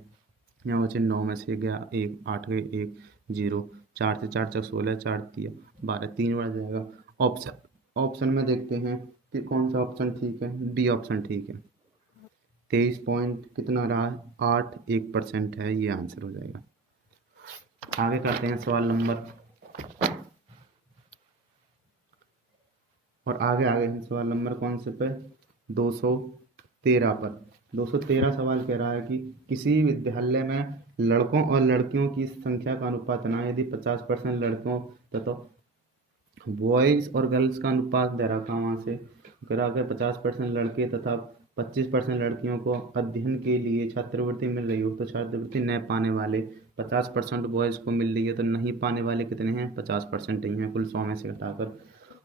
यहाँ बचे 9 में से गया 1, 8 गए 1, 0, 4 से 4 × 16, 4 × 12, 3 बार जाएगा। ऑप्शन, ऑप्शन में देखते हैं कि कौन सा ऑप्शन ठीक है। डी ऑप्शन ठीक है। 23 पॉइंट कितना रहा? 8 1% है, ये आंसर हो जाएगा। आगे करते हैं सवाल नंबर, और आगे आगे हैं सवाल नंबर कौन से पे? 213 पर। 213 सवाल कह रहा है कि किसी विद्यालय में लड़कों और लड़कियों की संख्या का अनुपात ना, यदि 50% लड़कों तथा बॉयज और गर्ल्स का अनुपात दे रखा वहाँ से, करा के 50% लड़के तथा 25% लड़कियों को अध्ययन के लिए छात्रवृत्ति मिल रही हो, तो छात्रवृत्ति न पाने वाले 50% बॉयज़ को मिल रही है, तो नहीं पाने वाले कितने हैं? 50% ही हैं, कुल 100 में से घटाकर।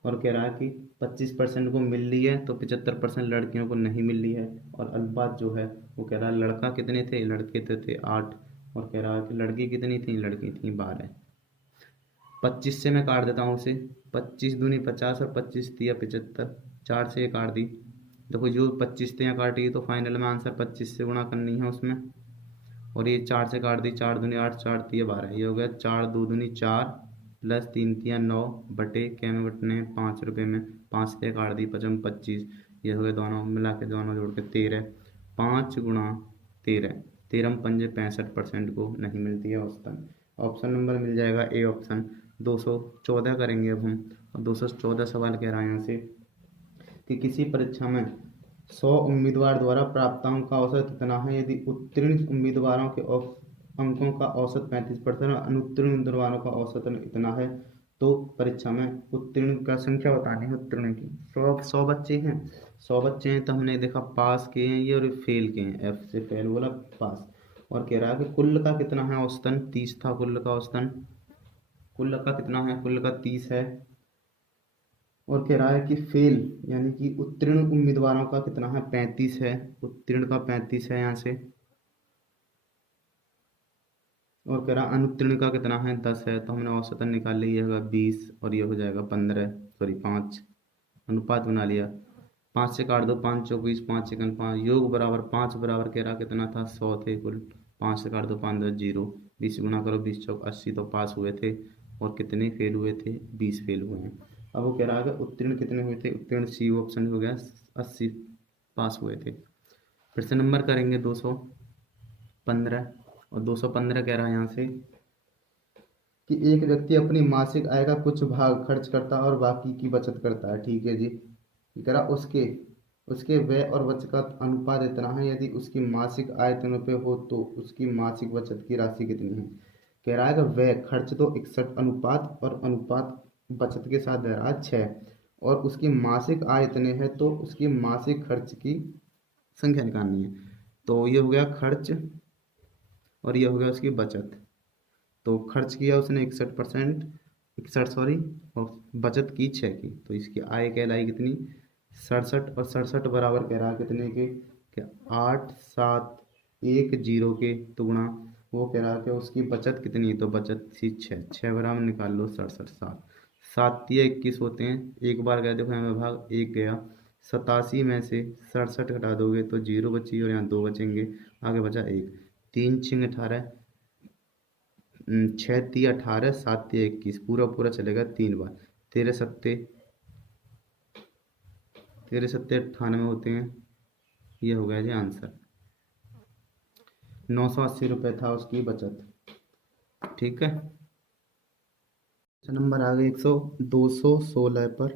और कह रहा है कि 25% को मिल रही है, तो 75% लड़कियों को नहीं मिल रही है। और अनुपात जो है वो कह रहा है लड़का कितने थे? लड़के थे 8, और कह रहा है कि लड़की कितनी थी? लड़की थी 12। 25 से मैं काट देता हूँ उसे, 25 दूनी 50 और 25 तिया 75, 4 से ये काट दी। देखो जो 25 तिया काटी तो फाइनल में आंसर 25 से गुणा करनी है उसमें, और ये 4 से काट दी, 4 दूनी 8, 4 तिया 12, ये हो गया 4 2 दूनी 4 प्लस 3 तिया 9 बटे क्या में बटने 5 रुपये में, 5 से काट दी 5 25, ये हो गया दोनों मिला के, दोनों जोड़ के 13। 5 गुणा 13, 13 पंजे 65% को नहीं मिलती है औसतन। ऑप्शन नंबर मिल जाएगा ए ऑप्शन। 214 करेंगे अब हम, और 214 सवाल कह रहा है यहाँ से कि किसी परीक्षा में 100 उम्मीदवार द्वारा प्राप्त अंक का औसत इतना है, यदि उत्तीर्ण उम्मीदवारों के अंकों का औसत 35% और अनुत्तीर्ण उम्मीदवारों का औसत इतना है, तो परीक्षा में उत्तीर्ण का संख्या बतानी है। उत्तीर्ण की 100 बच्चे हैं, 100 बच्चे हैं, तो हमने देखा पास के हैं ये और फेल के हैं, एफ से फेल बोला पास। और कह रहा है कि कुल का कितना है औसतन? 30 था कुल का औसतन, कुल का कितना है? कुल का 30 है। और कह रहा है कि फेल यानी कि उत्तीर्ण उम्मीदवारों का कितना है? 35 है, उत्तीर्ण का 35 है यहाँ से। और कह रहा अनुत्तीर्ण का कितना है? 10 है, तो हमने औसतन निकाल ली, ये होगा 20 और ये हो जाएगा 15, सॉरी 5, अनुपात बना लिया। 5 से काट दो, 5 × 24, 5 × 5, योग बराबर 5 बराबर कह रहा कितना था? 100 थे कुल। 5 से काट दो, 5 2 0, 20 गुना करो 20 चौक 80, तो पास हुए थे। और कितने फेल हुए थे? 20 फेल हुए हैं। अब वो कह रहा है उत्तीर्ण कितने हुए थे? उत्तीर्ण सी ऑप्शन हो गया, 80 पास हुए थे। फिर से नंबर करेंगे 215, और 215 कह रहा है यहाँ से कि एक व्यक्ति अपनी मासिक आय का कुछ भाग खर्च करता है और बाकी की बचत करता है। ठीक है जी, कह रहा उसके उसके व्यय और बचत का अनुपात इतना है, यदि उसकी मासिक आय 3 रुपये हो तो उसकी मासिक बचत की राशि कितनी है? कह रहा है कि व्यय खर्च तो 61 अनुपात, और अनुपात बचत के साथ दे रहा है 6, और उसकी मासिक आय इतने है, तो उसकी मासिक खर्च की संख्या निकालनी है। तो ये हो गया खर्च, और ये हो गया उसकी बचत। तो खर्च किया उसने 61%, 61 सॉरी, और बचत की 6 की, तो इसकी आय कहलाई कितनी? 67, और 67 बराबर कह रहा कितने के? क्या 8 7 1 0 के, तो गुणा वो कह रहा कि उसकी बचत कितनी? तो बचत थी 6, 6 बराबर निकाल लो 67, 7 7 तिया 21 होते हैं, एक बार गया देखो हमें भाग, एक गया। 87 में से 67 घटा दोगे तो 0 बची, और यहाँ 2 बचेंगे, आगे बचा 1, 3 6 18, 6 तिया 18, 7 तिया 21, पूरा पूरा चलेगा 3 बार। 13 सत्ते 98 होते हैं, ये हो गया जी आंसर। 980 रुपये था उसकी बचत। ठीक है, प्रश्न नंबर आ गए 216 पर।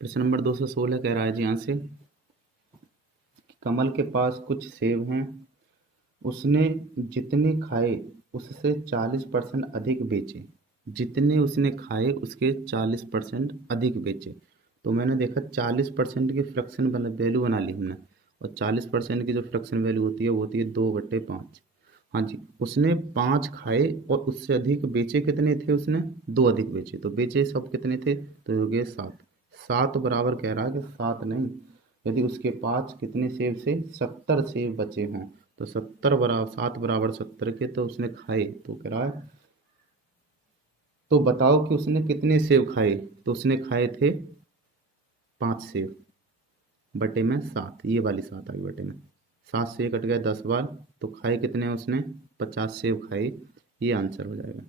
प्रश्न नंबर 216 कह रहा है जी यहाँ से, कमल के पास कुछ सेब हैं, उसने जितने खाए उससे 40% अधिक बेचे। जितने उसने खाए उसके 40% अधिक बेचे। तो मैंने देखा 40% की फ्रैक्शन वैल्यू बना ली हमने, और 40% की जो फ्रैक्शन वैल्यू होती है वो होती है 2/5। हाँ जी, उसने 5 खाए और उससे अधिक बेचे। कितने थे उसने? 2 अधिक बेचे। तो बेचे सब कितने थे? तो हो गए 7। 7 बराबर कह रहा है कि 7 नहीं, यदि उसके पास कितने सेब से 70 सेब बचे हों, तो 70 बराबर 7 बराबर 70 के, तो उसने खाए, तो कह रहा है तो बताओ कि उसने कितने सेब खाए। तो उसने खाए थे 5 सेब, बटे में 7, ये वाली 7 आ गई बटे में। 7 से ये कट गया 10 बार, तो खाए कितने उसने? 50 सेब खाए। ये आंसर हो जाएगा।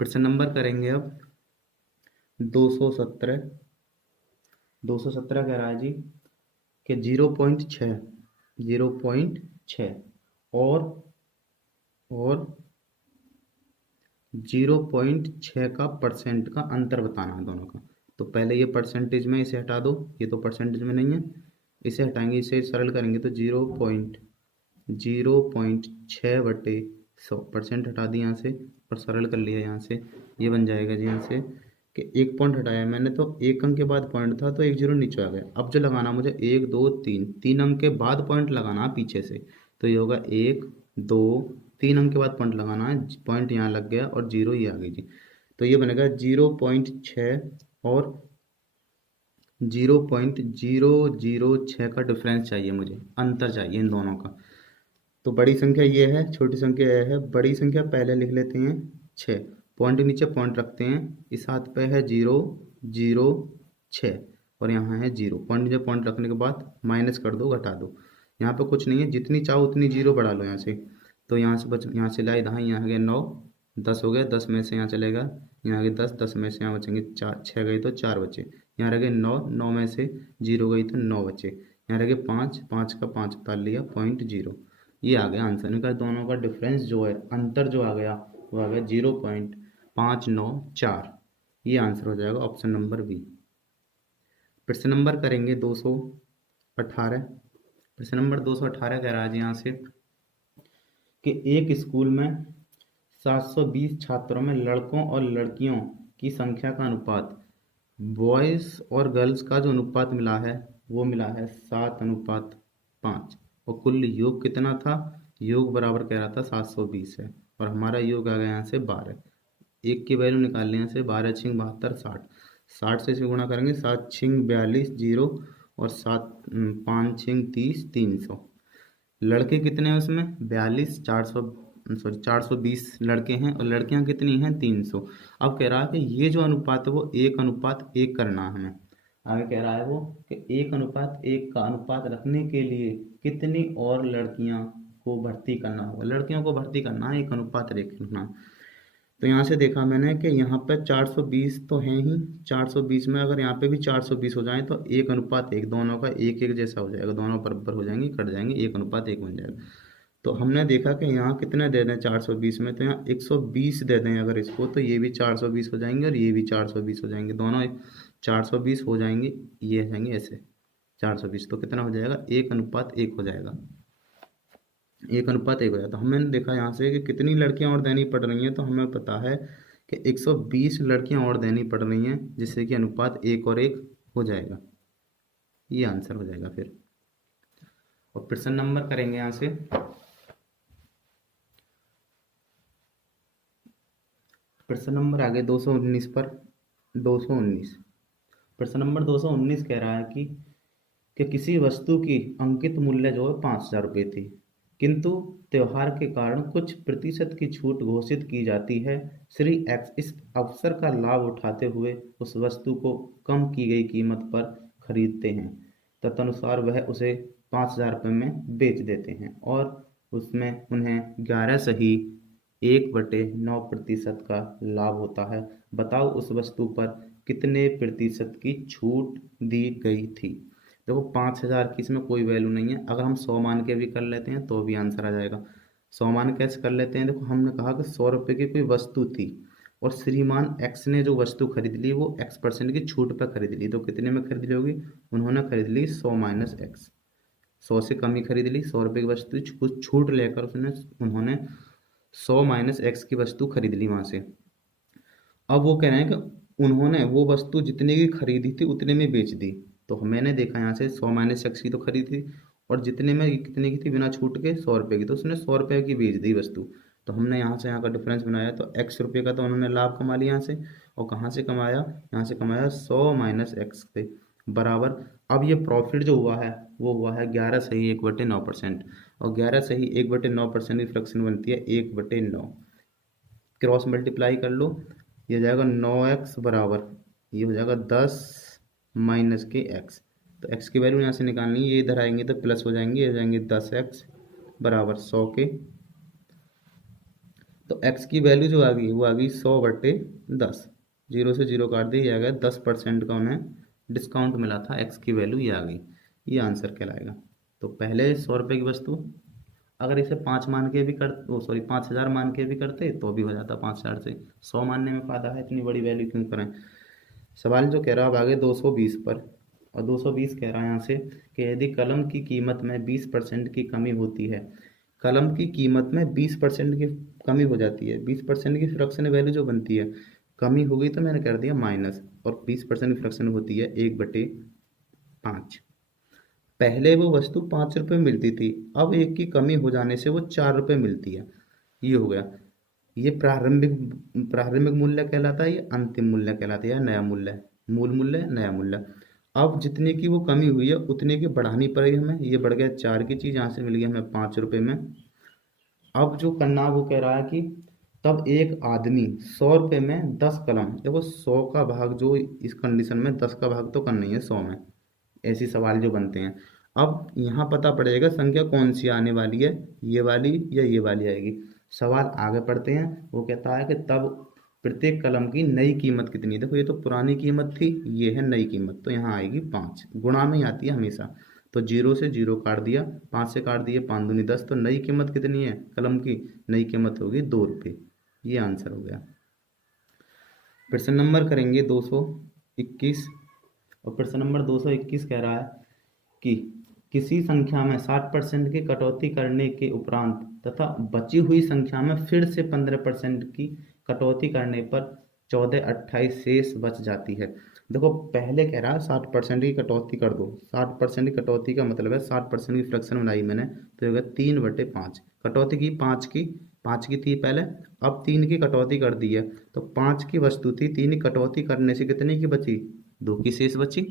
प्रश्न नंबर करेंगे अब 217। 217 कह रहा है जी कि 0.6, 0.6 और 0.6 का परसेंट का अंतर बताना है दोनों का। तो पहले ये परसेंटेज में इसे हटा दो, ये तो परसेंटेज में नहीं है, इसे हटाएंगे, इसे सरल करेंगे तो 0.06/100 हटा दिया यहाँ से, और सरल कर लिया यहाँ से। ये बन जाएगा जी यहाँ से कि 1 पॉइंट हटाया मैंने, तो 1 अंक के बाद पॉइंट था, तो 1 0 नीचे आ गया। अब जो लगाना मुझे 1 2 3, 3 अंक के बाद पॉइंट लगाना पीछे से, तो ये होगा 1 2 3 अंक के बाद पॉइंट लगाना है। पॉइंट यहाँ लग गया और 0 ये आ गई जी। तो ये बनेगा 0.6 और 0.006 का डिफरेंस चाहिए मुझे, अंतर चाहिए इन दोनों का। तो बड़ी संख्या ये है, छोटी संख्या यह है। बड़ी संख्या पहले लिख लेते हैं 6, पॉइंट के नीचे पॉइंट रखते हैं, इस हाथ पे है 0.006 और यहाँ है 0। पॉइंट नीचे पॉइंट रखने के बाद माइनस कर दो, घटा दो। यहाँ पे कुछ नहीं है, जितनी चाहो उतनी 0 बढ़ा लो यहाँ से। तो यहाँ से यहाँ से लाए 10, यहाँ गए 9, 10 हो गए, 10 में से यहाँ चलेगा, यहाँ गए 10, 10 में से यहाँ बचेंगे 4, 6 गए तो 4 बचे। यहाँ रह गए 9, 9 में से 0 गई तो 9 बचे। यहाँ रह गए 5, 5 का 5 उतार लिया, 0.0। ये आ गया आंसर। इनका दोनों का डिफरेंस जो है, अंतर जो आ गया, वो आ गया 0.594। ये आंसर हो जाएगा ऑप्शन नंबर बी। प्रश्न नंबर करेंगे 218। प्रश्न नंबर 218 कह रहा है जी यहाँ से कि एक स्कूल में 720 छात्रों में लड़कों और लड़कियों की संख्या का अनुपात, बॉयज़ और गर्ल्स का जो अनुपात मिला है वो मिला है 7:5, और कुल योग कितना था? योग बराबर कह रहा था 720 है, और हमारा योग आ गया यहाँ से 12। एक की वैल्यू निकालने यहाँ से 12 छिंग 72, 60, 60 से इसे गुणा करेंगे, 7 छिंग 42 0, और 5 छिंग 30 300। लड़के कितने हैं उसमें? 42, 420 लड़के हैं, और लड़कियां कितनी हैं? 300। अब कह रहा है कि ये जो अनुपात है वो 1:1 करना है हमें। आगे कह रहा है वो कि 1:1 का अनुपात रखने के लिए कितनी और लड़कियां को भर्ती करना होगा। लड़कियों को भर्ती करना है, 1:1 रखना। तो यहाँ से देखा मैंने कि यहाँ पर 420 तो हैं ही, 420 में अगर यहाँ पे भी 420 हो जाए तो 1:1, दोनों का 1 1 जैसा हो जाएगा, दोनों बराबर हो जाएंगे, कट जाएंगे, 1:1 बन जाएगा। तो हमने देखा कि यहाँ कितने दे दें 420 में, तो यहाँ 120 दे दें अगर इसको, तो ये भी 420 हो जाएंगे और ये भी 420 हो जाएंगे, दोनों 420 हो जाएंगे, ये हो जाएंगे ऐसे 420। तो कितना हो जाएगा? 1:1 हो जाएगा। 1:1 हो जाता। हमने देखा यहाँ से कि कितनी लड़कियां और देनी पड़ रही हैं, तो हमें पता है कि 120 लड़कियां और देनी पड़ रही हैं, जिससे कि अनुपात 1:1 हो जाएगा। ये आंसर हो जाएगा फिर। और प्रश्न नंबर करेंगे यहाँ से प्रश्न नंबर आगे 219 पर। 219 प्रश्न नंबर 219 कह रहा है कि किसी वस्तु की अंकित मूल्य जो है 5,000 रुपये थी, किंतु त्योहार के कारण कुछ प्रतिशत की छूट घोषित की जाती है। श्री एक्स इस अवसर का लाभ उठाते हुए उस वस्तु को कम की गई कीमत पर खरीदते हैं, तदनुसार वह उसे 5,000 रुपये में बेच देते हैं, और उसमें उन्हें 11/9% का लाभ होता है। बताओ उस वस्तु पर कितने प्रतिशत की छूट दी गई थी। देखो 5,000 की इसमें कोई वैल्यू नहीं है, अगर हम 100 मान के भी कर लेते हैं तो भी आंसर आ जाएगा। 100 मान कैसे कर लेते हैं, देखो हमने कहा कि 100 रुपये की कोई वस्तु थी और श्रीमान एक्स ने जो वस्तु खरीद ली वो x% की छूट पर खरीद ली, तो कितने में खरीद ली होगी, उन्होंने खरीद ली 100 माइनस एक्स, 100 से कम ही खरीद ली, 100 रुपये की वस्तु कुछ छूट लेकर उन्होंने 100 माइनस एक्स की वस्तु खरीद ली वहां से। अब वो कह रहे हैं कि उन्होंने वो वस्तु जितने की खरीदी थी उतने में बेच दी, तो मैंने देखा यहाँ से 100 माइनस एक्स की तो खरीदी थी और जितने में कितने की थी बिना छूट के 100 रुपये की, तो उसने 100 रुपये की बेच दी वस्तु। तो हमने यहाँ से यहाँ का डिफरेंस बनाया, तो x रुपये का तो उन्होंने लाभ कमा लिया यहाँ से, और कहाँ से कमाया, यहाँ से कमाया 100 माइनस एक्स से बराबर। अब ये प्रॉफिट जो हुआ है वो हुआ है 11/1/9%, और 11/1/9% की फ्रैक्शन बनती है 1/9, क्रॉस मल्टीप्लाई कर लो, ये हो जाएगा 9x बराबर, ये हो जाएगा 10 माइनस के x, तो x की वैल्यू यहाँ से निकालनी है, ये इधर आएंगे तो प्लस हो जाएंगे, ये हो जाएंगे 10x बराबर 100 के, तो x की वैल्यू जो आ गई वो आ गई 100/10, जीरो से जीरो काट दिया, ये आ गया 10% का उन्हें डिस्काउंट मिला था, x की वैल्यू ये आ गई, ये आंसर कहलाएगा। तो पहले 100 रुपये की वस्तु, अगर इसे 5 मान के भी कर, ओ सॉरी 5,000 मान के भी करते तो भी हो जाता 5,000 से, 100 मानने में फायदा है, इतनी बड़ी वैल्यू क्यों करें। सवाल जो कह रहा है अब आगे 220 पर, और 220 कह रहा है यहाँ से कि यदि कलम की कीमत में 20% की कमी होती है, कलम की कीमत में 20% की कमी हो जाती है, 20% की फ्रैक्शन वैल्यू जो बनती है, कमी हो गई तो मैंने कर दिया माइनस, और 20% की फ्रैक्शन होती है 1/5। पहले वो वस्तु 5 रुपये में मिलती थी, अब एक की कमी हो जाने से वो 4 रुपये मिलती है, ये हो गया। ये प्रारंभिक प्रारंभिक मूल्य कहलाता है, ये अंतिम मूल्य कहलाता है, या नया मूल्य, मूल मूल्य नया मूल्य। अब जितने की वो कमी हुई है उतने की बढ़ानी पड़ेगी हमें, ये बढ़ गया 4 की चीज़, यहाँ से मिल गई हमें 5 रुपये में। अब जो करना वो कह रहा है कि तब एक आदमी 100 रुपये में 10 कलम, देखो 100 का भाग जो इस कंडीशन में 10 का भाग तो करना ही है 100 में, ऐसी सवाल जो बनते हैं। अब यहाँ पता पड़ेगा संख्या कौन सी आने वाली है, ये वाली या ये वाली आएगी। सवाल आगे पढ़ते हैं, वो कहता है कि तब प्रत्येक कलम की नई कीमत कितनी है, देखो ये तो पुरानी कीमत थी, ये है नई कीमत, तो यहाँ आएगी 5, गुणा में ही आती है हमेशा, तो जीरो से जीरो काट दिया, 5 से काट दिए, 5 दूनी 10, तो नई कीमत कितनी है कलम की, नई कीमत होगी 2 रुपये, ये आंसर हो गया। प्रश्न नंबर करेंगे 221, और प्रश्न नंबर 221 कह रहा है कि किसी संख्या में 60% की कटौती करने के उपरांत तथा बची हुई संख्या में फिर से 15% की कटौती करने पर 14/28 शेष बच जाती है। देखो पहले कह रहा है 60% की कटौती कर दो, 60% की कटौती का मतलब है 60% की फ्रैक्शन बनाई मैंने, तो होगा 3/5, कटौती की 5 की थी पहले, अब 3 की कटौती कर दी है, तो 5 की वस्तु थी, 3 की कटौती करने से कितने की बची, 2 की शेष बची।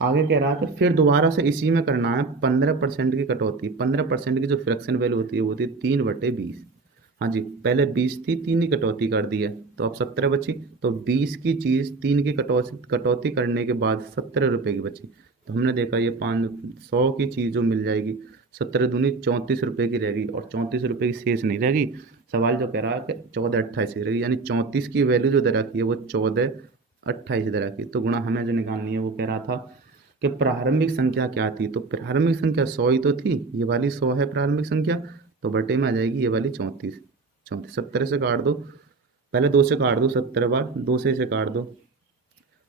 आगे कह रहा है कि फिर दोबारा से इसी में करना है 15% की कटौती, 15% की जो फ्रैक्शन वैल्यू होती है वो होती है 3/20, हाँ जी पहले 20 थी, 3 की कटौती कर दी है तो अब 17 बची, तो 20 की चीज़ 3 की कटौती करने के बाद 17 रुपये की बची, तो हमने देखा ये 500 की चीज़ जो मिल जाएगी 17 दूनी 34 रुपये की रहेगी, और 34 रुपये की शेष नहीं रहेगी। सवाल जो कह रहा है कि 14/28 रहेगी, यानी 34 की वैल्यू जो दे रखी है वो 14/28 दे रखी है, तो गुणा हमें जो निकालनी है वो कह रहा था कि प्रारंभिक संख्या क्या थी, तो प्रारंभिक संख्या 100 ही तो थी, ये वाली 100 है प्रारंभिक संख्या, तो बटे में आ जाएगी ये वाली 34, 17 से काट दो, पहले 2 से काट दो 17 बार, 2 से इसे काट दो,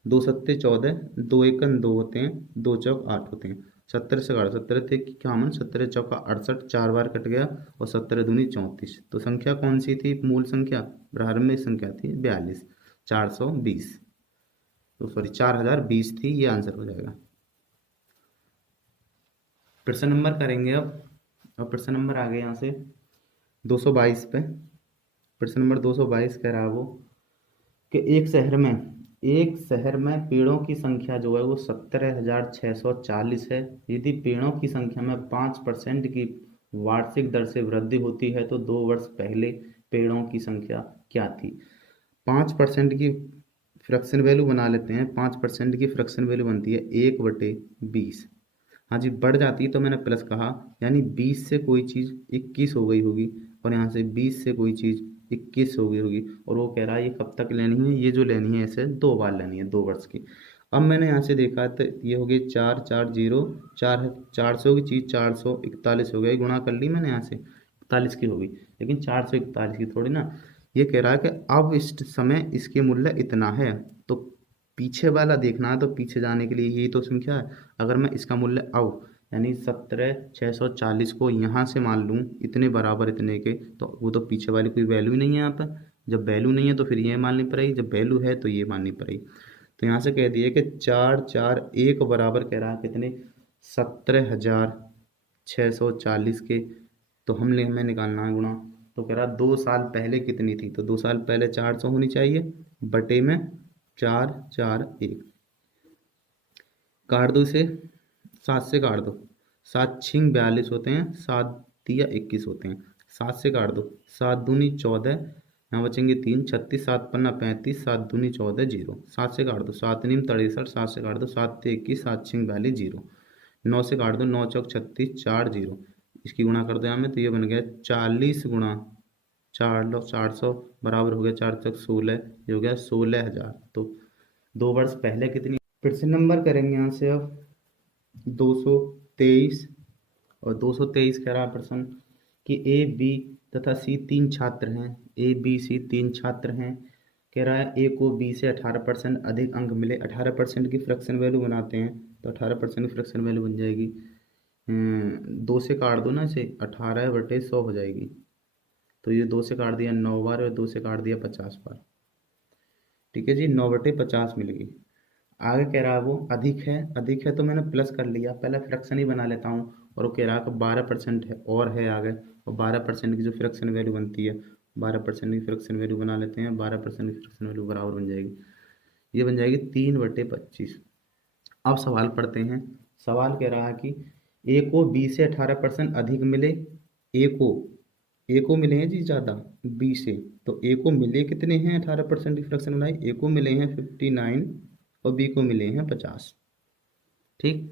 2 सत्ते 14, 2 एकन 2 होते हैं, 2 चौक 8 होते हैं, 17 से काटो, 17 थे क्या मन, 17 चौका 68, 4 बार कट गया, और 17 दूनी 34, तो संख्या कौन सी थी, मूल संख्या प्रारंभिक संख्या थी 42, 420, तो सॉरी 4020 थी, ये आंसर हो जाएगा। प्रश्न नंबर करेंगे अब, और प्रश्न नंबर आ गए यहाँ से 222 पे। प्रश्न नंबर 222 कह रहा है वो कि एक शहर में पेड़ों की संख्या जो है वो 17,640 है, यदि पेड़ों की संख्या में 5% की वार्षिक दर से वृद्धि होती है तो 2 वर्ष पहले पेड़ों की संख्या क्या थी। 5% की फ्रैक्शन वैल्यू बना लेते हैं, 5% की फ्रैक्शन वैल्यू बनती है 1/20, हाँ जी बढ़ जाती है तो मैंने प्लस कहा, यानी 20 से कोई चीज़ 21 हो गई होगी, और यहाँ से 20 से कोई चीज़ 21 हो गई होगी, और वो कह रहा है ये कब तक लेनी है, ये जो लेनी है इसे 2 बार लेनी है, 2 वर्ष की। अब मैंने यहाँ से देखा तो ये हो गई 4 4 0 4 है, 400 की चीज़ 441 हो गई, गुणा कर ली मैंने यहाँ से 41 की हो गई, लेकिन 441 की थोड़ी ना। ये कह रहा है कि अब इस समय इसके मूल्य इतना है, तो पीछे वाला देखना है, तो पीछे जाने के लिए यही तो संख्या है। अगर मैं इसका मूल्य अब यानी 17,640 को यहाँ से मान लूँ इतने बराबर इतने के, तो वो तो पीछे वाली कोई वैल्यू नहीं है यहाँ पर। जब वैल्यू नहीं है तो फिर ये माननी पड़ेगी, जब वैल्यू है तो ये माननी पड़ेगी। तो यहाँ से कह दिए कि 441 बराबर कह रहा है कितने, 17,640 के। तो हमें निकालना है गुणा। तो कह रहा 2 साल पहले कितनी थी, तो 2 साल पहले 400 होनी चाहिए, बटे में 441। काट दो इसे, 7 से काट दो, 7 छिंग 42 होते हैं, 7 तिया 21 होते हैं, 7 से काट दो, 7 दूनी 14, यहाँ बचेंगे 3, 36, 7 पन्ना 35, 7 दूनी 14, 0, 7 से काट दो, 7 नीम 63, 7 से काट दो, 7 ते 21, 7 छिंग 42, 0, 9 से काट दो, 9 चौक 36, 4 0, इसकी गुणा कर दो यहाँ में, तो ये बन गया 40 गुणा 400 बराबर हो गया 4 चौक 16, ये हो गया 16,000। तो 2 वर्ष पहले कितनी। फिर से नंबर करेंगे यहाँ से अब 223, और 223 कह रहा प्रश्न कि ए बी तथा सी 3 छात्र हैं, ए बी सी 3 छात्र हैं। कह रहा है ए को बी से 18% अधिक अंक मिले, 18% की फ्रैक्शन वैल्यू बनाते हैं, तो 18% की फ्रैक्शन वैल्यू बन जाएगी 2 से काट दो ना इसे, 18/100 हो जाएगी। तो ये 2 से काट दिया 9 बार और 2 से काट दिया 50 बार। ठीक है जी, 9/50 मिल गई। आगे कह रहा है वो अधिक है, अधिक है तो मैंने प्लस कर लिया, पहले फ्रैक्शन ही बना लेता हूँ। और वो कह रहा है कि 12% है और है आगे, और 12% की जो फ्रैक्शन वैल्यू बनती है, 12% की फ्रैक्शन वैल्यू बना लेते हैं, 12% की फ्रैक्शन वैल्यू बराबर बन जाएगी, ये बन जाएगी 3/25। अब सवाल पढ़ते हैं। सवाल कह रहा है कि ए को बी से 18% अधिक मिले, ए को ए को मिले हैं जी ज़्यादा बी से, तो ए को मिले कितने हैं, 18% की फ्रैक्शन बनाई, ए को मिले हैं 59 और बी को मिले हैं 50। ठीक,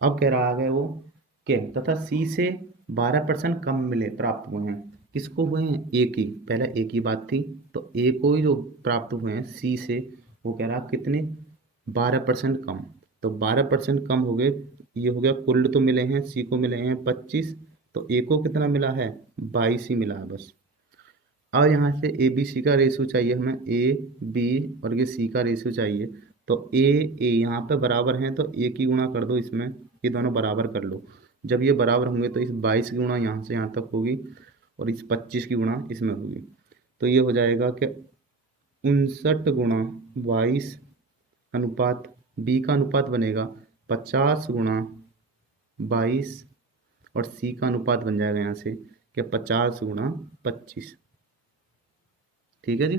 अब कह रहा है वो के तथा सी से 12% कम मिले प्राप्त हुए हैं। किसको हुए हैं, ए की, पहले ए की बात थी, तो ए को ही जो प्राप्त हुए हैं सी से, वो कह रहा कितने, 12% कम। तो 12% कम हो गए, ये हो गया कुल तो मिले हैं, सी को मिले हैं 25, तो ए को कितना मिला है, 22 ही मिला है बस। अब यहाँ से ए बी सी का रेशियो चाहिए हमें, ए बी और ये सी का रेशियो चाहिए। तो ए यहाँ पे बराबर हैं, तो ए की गुणा कर दो इसमें, ये दोनों बराबर कर लो। जब ये बराबर होंगे तो इस 22 की गुणा यहाँ से यहाँ तक होगी, और इस 25 की गुणा इसमें होगी। तो ये हो जाएगा कि 59 गुणा 22 अनुपात बी का अनुपात बनेगा 50 गुणा 22, और सी का अनुपात बन जाएगा यहाँ से कि 50 गुणा 25। ठीक है जी,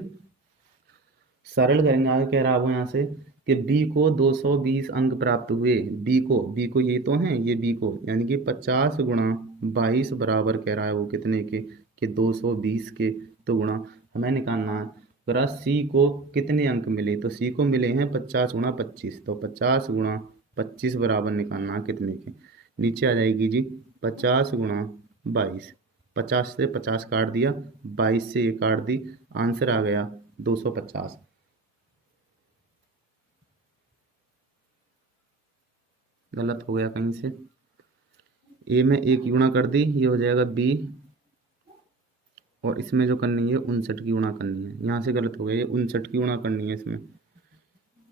सरल करेंगे। आगे कह रहा हूँ यहाँ से कि बी को 220 अंक प्राप्त हुए, बी को ये तो हैं, ये बी को यानी कि 50 गुणा 22 बराबर कह रहा है वो कितने के, कि 220 के। तो गुणा हमें निकालना है, जरा सी को कितने अंक मिले, तो सी को मिले हैं 50 गुणा 25, तो 50 गुणा 25 बराबर निकालना है कितने के। नीचे आ जाएगी जी 50 गुणा 22, 50 से 50 काट दिया, 22 से ये काट दी, आंसर आ गया 250। गलत हो गया कहीं से, ए में ए की गुणा कर दी, ये हो जाएगा बी, और इसमें जो करनी है 59 की गुणा करनी है, यहाँ से गलत हो गया, ये 59 की गुणा करनी है इसमें।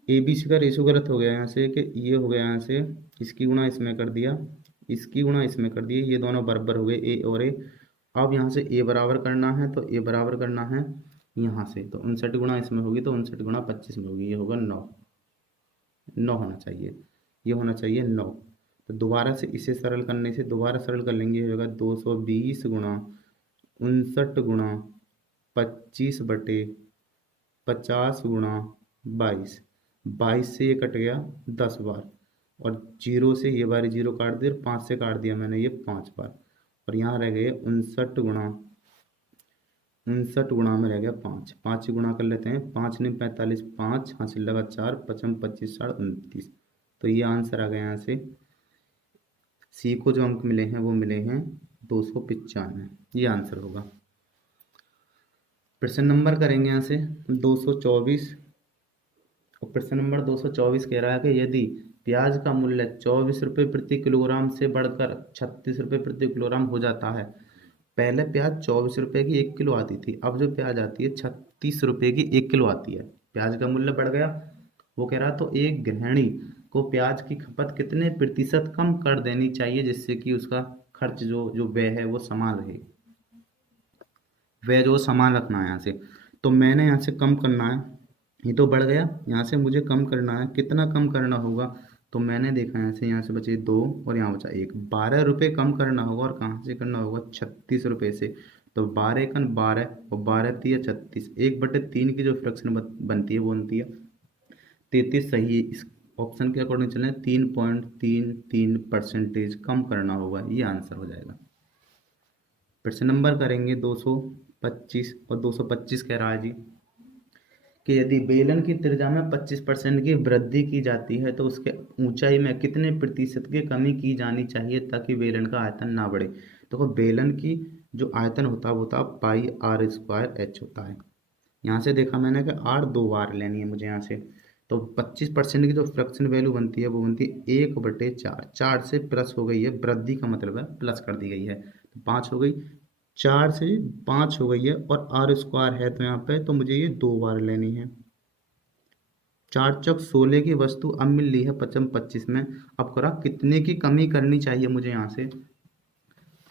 ए बी सी का रेशो गलत हो गया यहाँ से, कि ये हो गया यहाँ से, इसकी गुणा इसमें कर दिया, इसकी गुणा इसमें कर दिए, ये दोनों बराबर हो गए ए और ए। अब यहाँ से ए बराबर करना है, तो ए बराबर करना है यहाँ से, तो 59 गुणा इसमें होगी, तो 59 गुणा 25 में होगी, ये होगा 9, 9 होना चाहिए, ये होना चाहिए 9। तो दोबारा से इसे सरल करने से, दोबारा सरल कर लेंगे, ये होगा 220 गुणा 59 गुणा 25 बटे 50 गुणा 22, 22 से ये कट गया 10 बार, और जीरो से ये बार जीरो काट दिया, और 5 से काट दिया मैंने ये 5 बार, और यहाँ रह गए 59 गुणा में रह गया 5, 5 ही गुणा कर लेते हैं, 5 ने 45, 5 हासिल लगा 4, 55 25 60 29। तो ये आंसर आ गया यहाँ से, सी को जो अंक मिले हैं वो मिले हैं 295, ये आंसर होगा। प्रश्न नंबर करेंगे यहाँ से 224, और प्रश्न नंबर 224 कह रहा है कि यदि प्याज का मूल्य 24 रुपये प्रति किलोग्राम से बढ़कर 36 रुपये प्रति किलोग्राम हो जाता है। पहले प्याज 24 रुपये की 1 किलो आती थी, अब जो प्याज आती है 36 रुपये की 1 किलो आती है। प्याज का मूल्य बढ़ गया। वो कह रहा तो एक गृहिणी को प्याज की खपत कितने प्रतिशत कम कर देनी चाहिए जिससे कि उसका खर्च जो जो व्यय है वो समान रहे। व्यय जो समान रखना है यहाँ से, तो मैंने यहाँ से कम करना है। ये तो बढ़ गया, यहाँ से मुझे कम करना है। कितना कम करना होगा, तो मैंने देखा यहाँ से बचे 2 और यहाँ बचा 1। 12 रुपये कम करना होगा, और कहाँ से करना होगा, 36 रुपये से। तो 12 एकन 12 और 12 तिया 36, 1/3 की जो फ्रैक्शन बनती है वो बनती है 33। सही है। इस ऑप्शन के अकॉर्डिंग चलें 3.33% कम करना होगा, ये आंसर हो जाएगा। प्रश्न नंबर करेंगे 225, और 225 कह रहा है जी कि यदि बेलन की त्रिज्या में 25% की वृद्धि की जाती है तो उसके ऊंचाई में कितने प्रतिशत की कमी की जानी चाहिए ताकि बेलन का आयतन ना बढ़े। तो बेलन की जो आयतन होता है वो होता है πr² होता है। यहाँ से देखा मैंने कि r 2 बार लेनी है मुझे यहाँ से। तो 25% की जो फ्रैक्शन वैल्यू बनती है वो बनती है 1/4। 4 से प्लस हो गई है, वृद्धि का मतलब है प्लस कर दी गई है, तो 5 हो गई। 4 से 5 हो गई है, और r² है तो यहाँ पे तो मुझे ये 2 बार लेनी है। 4 चौक 16 की वस्तु अब मिल रही है 25 में। अब करा कितने की कमी करनी चाहिए मुझे यहाँ से,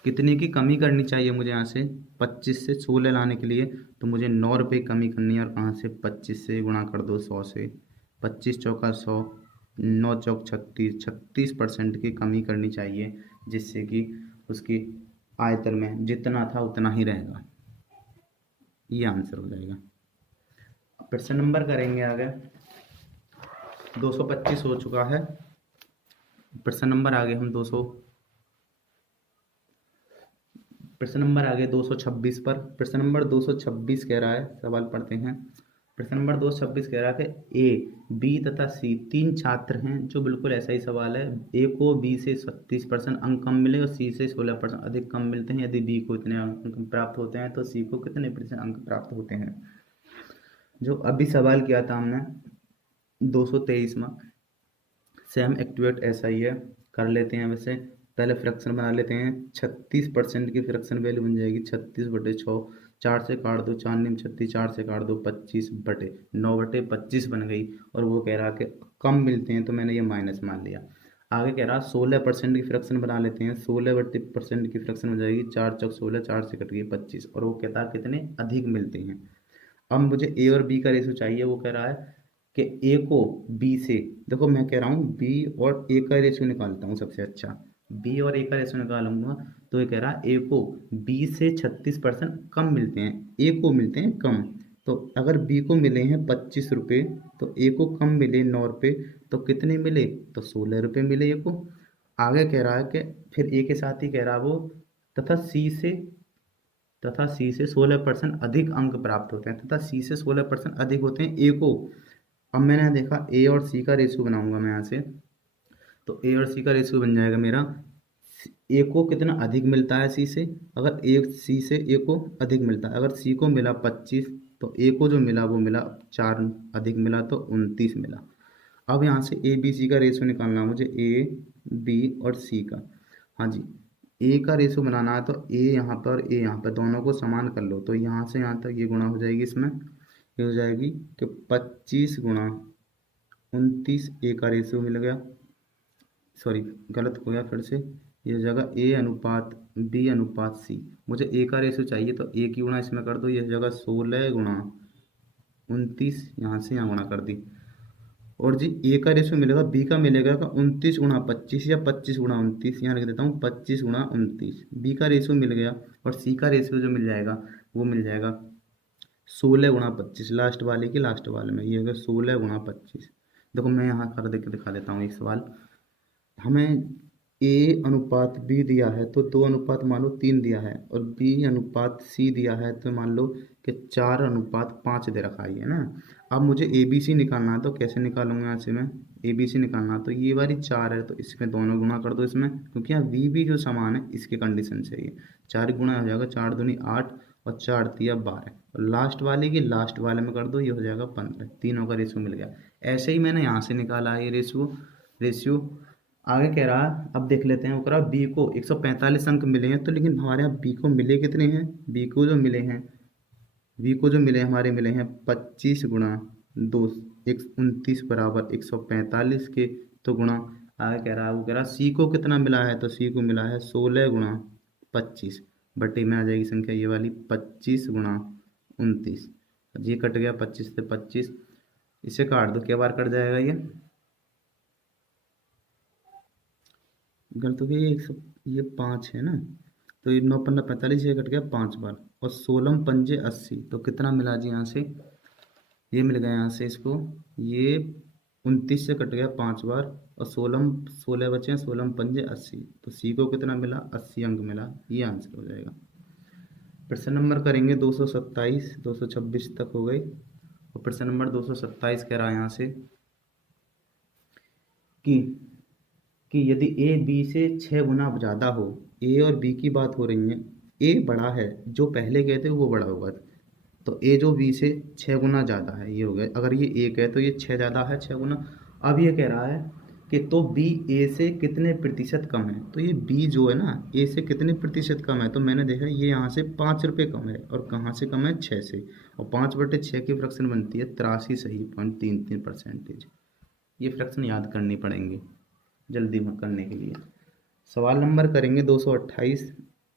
कितने की कमी करनी चाहिए मुझे यहाँ से 25 से 16 लाने के लिए। तो मुझे 9 रुपये कमी करनी है, और कहाँ से 25 से गुणा कर दो 100 से। 25 चौका 100, 9 चौक 36, 36% की कमी करनी चाहिए जिससे कि उसकी आयतन में जितना था उतना ही रहेगा। ये आंसर हो जाएगा। प्रश्न नंबर करेंगे आगे। 225 हो चुका है। प्रश्न नंबर आगे हम 226 पर। प्रश्न नंबर 226 कह रहा है, सवाल पढ़ते हैं। प्रश्न नंबर 226 कह रहा है कि ए, बी तथा सी 3 छात्र हैं। जो बिल्कुल ऐसा ही सवाल है। ए को बी से 36% अंक कम मिले और सी से 16% अधिक कम मिलते हैं। यदि बी को इतने अंक प्राप्त होते हैं तो सी को कितने प्रतिशत अंक प्राप्त होते हैं। जो अभी सवाल किया था हमने 223 में, सेम एक्टिवेट ऐसा ही है। कर लेते हैं वैसे, पहले फ्रैक्शन बना लेते हैं। 36% की फ्रैक्शन वैल्यू बन जाएगी 36/6। 4 से काट दो, 4 निम 36, 4 से काट दो 25/9/25 बन गई। और वो कह रहा कि कम मिलते हैं तो मैंने ये माइनस मान लिया। आगे कह रहा 16% की फ्रैक्शन बना लेते हैं। 16% की फ्रैक्शन हो जाएगी 4 चौक 16, 4 से कट गई 25। और वो कहता है कितने अधिक मिलते हैं। अब मुझे ए और बी का रेशो चाहिए। वो कह रहा है कि ए को बी से, देखो मैं कह रहा हूँ बी और ए का रेशियो निकालता हूँ सबसे अच्छा। बी और ए का रेशियो निकालूंगा तो ये कह रहा है ए को बी से 36% कम मिलते हैं, ए को मिलते हैं कम। तो अगर बी को मिले हैं 25 रुपये तो ए को कम मिले 9 रुपये, तो कितने मिले, तो 16 रुपये मिले ए को। आगे कह रहा है कि फिर ए के साथ ही कह रहा है वो तथा सी से 16% अधिक अंक प्राप्त होते हैं, तथा सी से 16% अधिक होते हैं ए को। अब मैंने देखा ए और सी का रेशियो बनाऊंगा मैं यहाँ से। तो ए और सी का रेशियो बन जाएगा मेरा, ए को कितना अधिक मिलता है सी से। अगर ए सी से ए को अधिक मिलता है, अगर सी को मिला 25 तो ए को जो मिला वो मिला 4 अधिक मिला तो 29 मिला। अब यहाँ से ए बी सी का रेशियो निकालना है मुझे, ए बी और सी का। हाँ जी, ए का रेशियो बनाना है तो ए यहाँ पर और ए यहाँ पर दोनों को समान कर लो। तो यहाँ से यहाँ तक ये गुणा हो जाएगी, इसमें ये हो जाएगी कि 25 गुणा 29। ए का रेशियो मिल गया, सॉरी गलत हो गया फिर से, ये जगह ए अनुपात बी अनुपात सी। मुझे ए का रेशियो चाहिए तो ए की गुणा इसमें कर दो, ये जगह 16 गुणा 29 यहाँ से यहाँ गुणा कर दी। और जी ए का रेशियो मिलेगा, बी का मिलेगा का 29 गुणा 25 या 25 गुणा 29, यहाँ लिख देता हूँ 25 गुणा 29। बी का रेशियो मिल गया, और सी का रेशियो जो मिल जाएगा वो मिल जाएगा 16 गुणा 25। लास्ट वाले की लास्ट वाले में ये होगा 16 गुणा 25। देखो मैं यहाँ कर दे के दिखा देता हूँ एक सवाल। हमें ए अनुपात बी दिया है तो 2 अनुपात मान लो 3 दिया है, और बी अनुपात सी दिया है तो मान लो कि 4 अनुपात 5 दे रखा है ना। अब मुझे ए बी सी निकालना है तो कैसे निकालूंगा यहाँ से मैं? ए बी सी निकालना है तो ये वाली 4 है तो इसमें दोनों गुणा कर दो इसमें, क्योंकि यहाँ वी भी जो समान है इसके कंडीशन से ये 4 गुणा हो जाएगा, 4 दूनी 8 और 4 तिया 12, और लास्ट वाले की लास्ट वाले में कर दो, ये हो जाएगा 15। तीनों का रेशियो मिल गया। ऐसे ही मैंने यहाँ से निकाला है ये रेशियो। आगे कह रहा है, अब देख लेते हैं। वो कह रहा बी को 145 अंक मिले हैं, तो लेकिन हमारे यहाँ बी को मिले कितने हैं? बी को जो मिले हमारे मिले हैं 25 गुणा 2, 29 बराबर 145 के, तो गुणा। आगे कह रहा है, वो कह रहा सी को कितना मिला है? तो सी को मिला है 16 गुणा 25 बटे में आ जाएगी संख्या ये वाली 25 गुणा 29। ये कट गया 25 से 25, इसे काट दो, क्या बार कट जाएगा ये? गलत हो गया ये 100, ये 5 है ना, तो ये 9 15 45, ये कट गया 5 बार, और 16 पंजे 80, तो कितना मिला जी यहाँ से? ये मिल गया यहाँ से इसको, ये 29 से कट गया 5 बार, और 16 बचे हैं, 16 पंजे 80, तो सी को कितना मिला? 80 अंक मिला। ये आंसर हो जाएगा। प्रश्न नंबर करेंगे 227, 226 तक हो गई, और प्रश्न नंबर 227 कह रहा है यहाँ से कि यदि ए बी से 6 गुना ज़्यादा हो, ए और बी की बात हो रही है, ए बड़ा है, जो पहले गए थे वो बड़ा होगा, तो ए जो बी से 6 गुना ज़्यादा है, ये हो गया। अगर ये 1 है तो ये 6 ज़्यादा है 6 गुना। अब ये कह रहा है कि तो बी ए से कितने प्रतिशत कम है, तो ये बी जो है ना ए से कितने प्रतिशत कम है, तो मैंने देखा ये यहाँ से 5 रुपये कम है, और कहाँ से कम है? 6 से, और 5/6 की फ्रैक्शन बनती है 83.33%। ये फ्रैक्शन याद करनी पड़ेंगे जल्दी करने के लिए। सवाल नंबर करेंगे 228,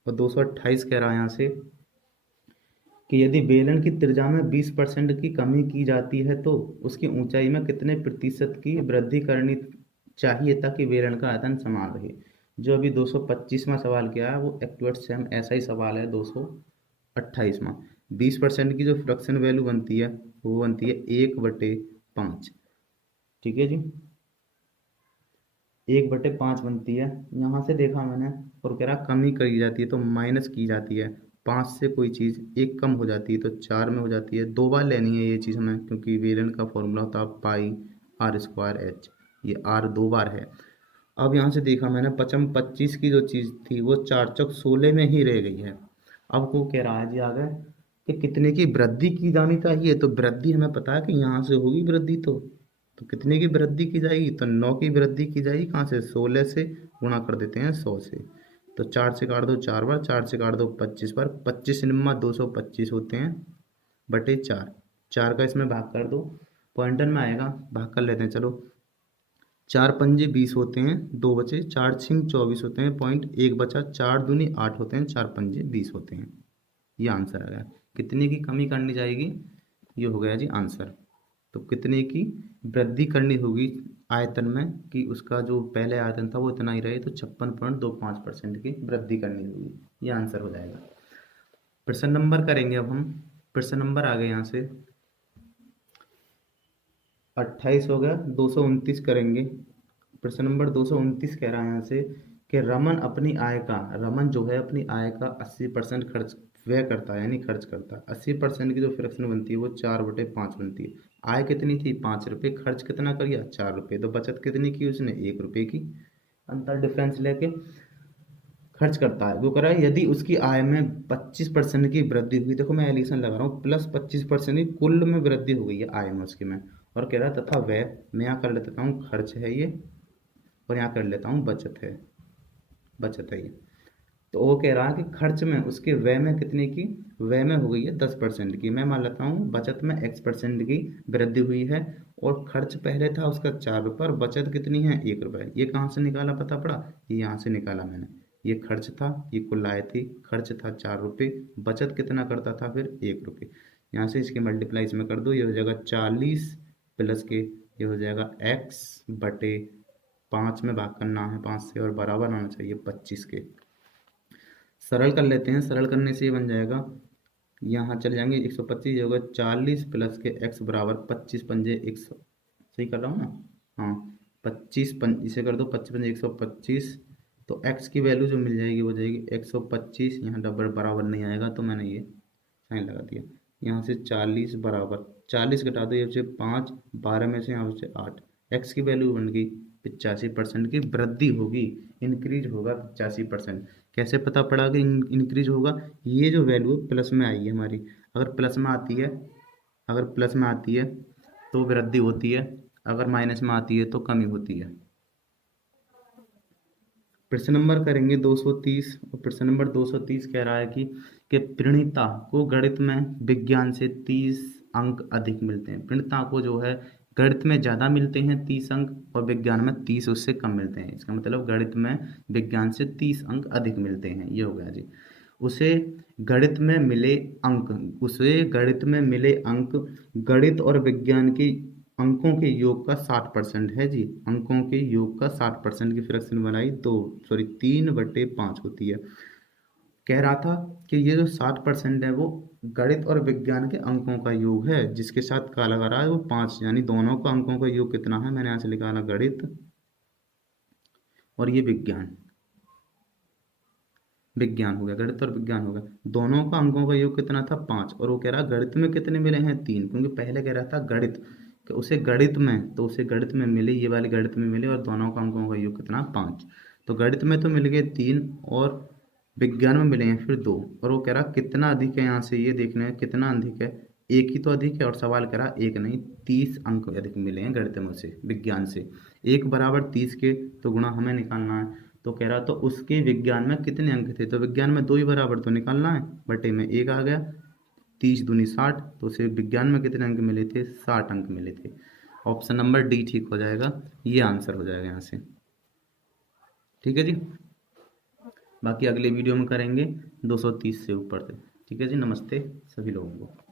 और 228 कह रहा है यहाँ से कि यदि बेलन की त्रिज्या में 20% की कमी की जाती है तो उसकी ऊंचाई में कितने प्रतिशत की वृद्धि करनी चाहिए ताकि बेलन का आयतन समान रहे। जो अभी 225वां सवाल किया है वो एक्टुअट सेम ऐसा ही सवाल है 228वां। 20% की जो फ्रैक्शन वैल्यू बनती है वो बनती है 1/5। ठीक है जी, 1/5 बनती है। यहाँ से देखा मैंने, और कह रहा कमी करी जाती है तो माइनस की जाती है, 5 से कोई चीज़ एक कम हो जाती है तो 4 में हो जाती है। 2 बार लेनी है ये चीज़ हमें, क्योंकि वेलन का फॉर्मूला होता है πr²h, ये r 2 बार है। अब यहाँ से देखा मैंने 25 की जो चीज़ थी वो 4 चौक 16 में ही रह गई है। अब को कह रहा है जी आगे कि कितने की वृद्धि की जानी चाहिए, तो वृद्धि हमें पता है कि यहाँ से होगी वृद्धि, तो कितने की वृद्धि की जाएगी? तो 9 की वृद्धि की जाएगी। कहाँ से? 16 से गुणा कर देते हैं 100 से, तो 4 से काट दो 4 बार, 4 से काट दो 25 बार, 25 निम्मा 225 होते हैं बटे 4। 4 का इसमें भाग कर दो, पॉइंटर में आएगा, भाग कर लेते हैं चलो। 4 पंजे 20 होते हैं, 2 बचे, 4 छिंग 24 होते हैं, पॉइंट 1 बचा, 4 दूनी 8 होते हैं, 4 पंजे 20 होते हैं। ये आंसर आ गया। कितने की कमी करनी जाएगी? ये हो गया जी आंसर। तो कितने की वृद्धि करनी होगी आयतन में, कि उसका जो पहले आयतन था वो इतना ही रहे, तो 56.25% की वृद्धि करनी होगी। ये आंसर हो जाएगा। प्रश्न नंबर करेंगे अब हम। प्रश्न नंबर आ गए यहाँ से 28 हो गया, 229 करेंगे। प्रश्न नंबर 229 कह रहा है यहाँ से कि रमन जो है अपनी आय का 80% खर्च व्यय करता है, यानी खर्च करता है। 80% की जो फ्रैक्शन बनती है वो 4/5 बनती है। आय कितनी थी? 5 रुपये, खर्च कितना कर दिया? 4 रुपये, तो बचत कितनी की उसने? 1 रुपये की। अंतर डिफरेंस लेके खर्च करता है। वो कह रहा है यदि उसकी आय में 25% की वृद्धि हुई, देखो मैं एलिगेशन लगा रहा हूँ, प्लस 25% की कुल में वृद्धि हो गई है आय में उसके में, और कह रहा है तथा व्यय, मैं यहाँ कर लेता हूँ खर्च है ये, और यहाँ कर लेता हूँ बचत है ये। तो वो कह रहा है कि खर्च में उसके व्यय में कितने की? व्यय में हो गई है 10% की। मैं मान लेता हूँ बचत में x% की वृद्धि हुई है, और खर्च पहले था उसका 4 रुपये, और बचत कितनी है? 1 रुपये। ये कहाँ से निकाला पता पड़ा? ये यहाँ से निकाला मैंने। ये खर्च था, ये कुल आय थी, खर्च था 4 रुपये, बचत कितना करता था फिर? 1 रुपये। यहाँ से इसके मल्टीप्लाई इसमें कर दो, ये हो जाएगा 40 प्लस के, ये हो जाएगा x/5 में भाग करना है 5 से, और बराबर आना चाहिए 25 के। सरल कर लेते हैं, सरल करने से ये बन जाएगा, यहाँ चले जाएंगे 125 होगा 40 प्लस के x बराबर 25 पंजे 100, सही कर रहा हूँ ना? हाँ, 25 इसे कर दो 25 पंजे 125, तो x की वैल्यू जो मिल जाएगी वो जाएगी 125, यहाँ डबल बराबर नहीं आएगा तो मैंने ये साइन लगा दिया। यहाँ से 40 बराबर 40 घटा दो, ये से 5, 12 में से यहाँ से 8, x की वैल्यू बन गई 85% की वृद्धि होगी, इंक्रीज होगा 85%। कैसे पता पड़ा कि इंक्रीज होगा? ये जो वैल्यू प्लस में आई है हमारी, अगर प्लस में आती है, अगर प्लस में आती है तो वृद्धि होती है, अगर माइनस में आती है तो कमी होती है। प्रश्न नंबर करेंगे 230, और प्रश्न नंबर 230 कह रहा है कि प्रणीता को गणित में विज्ञान से 30 अंक अधिक मिलते हैं। प्रणीता को जो है गणित में ज़्यादा मिलते हैं 30 अंक, और विज्ञान में 30 उससे कम मिलते हैं। इसका मतलब गणित में विज्ञान से 30 अंक अधिक मिलते हैं, ये हो गया जी। उसे गणित में मिले अंक, उसे गणित में मिले अंक गणित और विज्ञान की अंकों के योग का 60% है जी। अंकों के योग का 60% की फ्रैक्शन बनाई तो 3/5 होती है। कह रहा था कि ये जो 60% है वो गणित और विज्ञान के अंकों का योग है, जिसके साथ का लगा रहा है वो 5, यानी दोनों का अंकों का योग कितना है, मैंने यहाँ से निकाला गणित और ये विज्ञान, विज्ञान हो गया, गणित और विज्ञान हो गया, दोनों का अंकों का योग कितना था 5। और वो कह रहा गणित में कितने मिले हैं 3, क्योंकि पहले कह रहा था गणित, कि उसे गणित में, तो उसे गणित में मिले, ये वाले गणित में मिले, और दोनों का अंकों का योग कितना 5। तो गणित में तो मिल गए 3 और विज्ञान में मिले हैं फिर 2। और वो कह रहा कितना अधिक है, यहाँ से ये देखना है कितना अधिक है, एक ही तो अधिक है, और सवाल कह रहा एक नहीं 30 अंक अधिक मिले हैं गणित में से विज्ञान से। 1 बराबर 30 के तो गुणा हमें निकालना है, तो कह रहा तो उसके विज्ञान में कितने अंक थे, तो विज्ञान में 2 ही बराबर तो निकालना है, बटे में 1 आ गया, 30 दूनी 60, तो उसे विज्ञान में कितने अंक मिले थे, 60 अंक मिले थे। ऑप्शन नंबर डी ठीक हो जाएगा, ये आंसर हो जाएगा यहाँ से। ठीक है जी, बाकी अगले वीडियो में करेंगे 230 से ऊपर से। ठीक है जी, नमस्ते सभी लोगों को।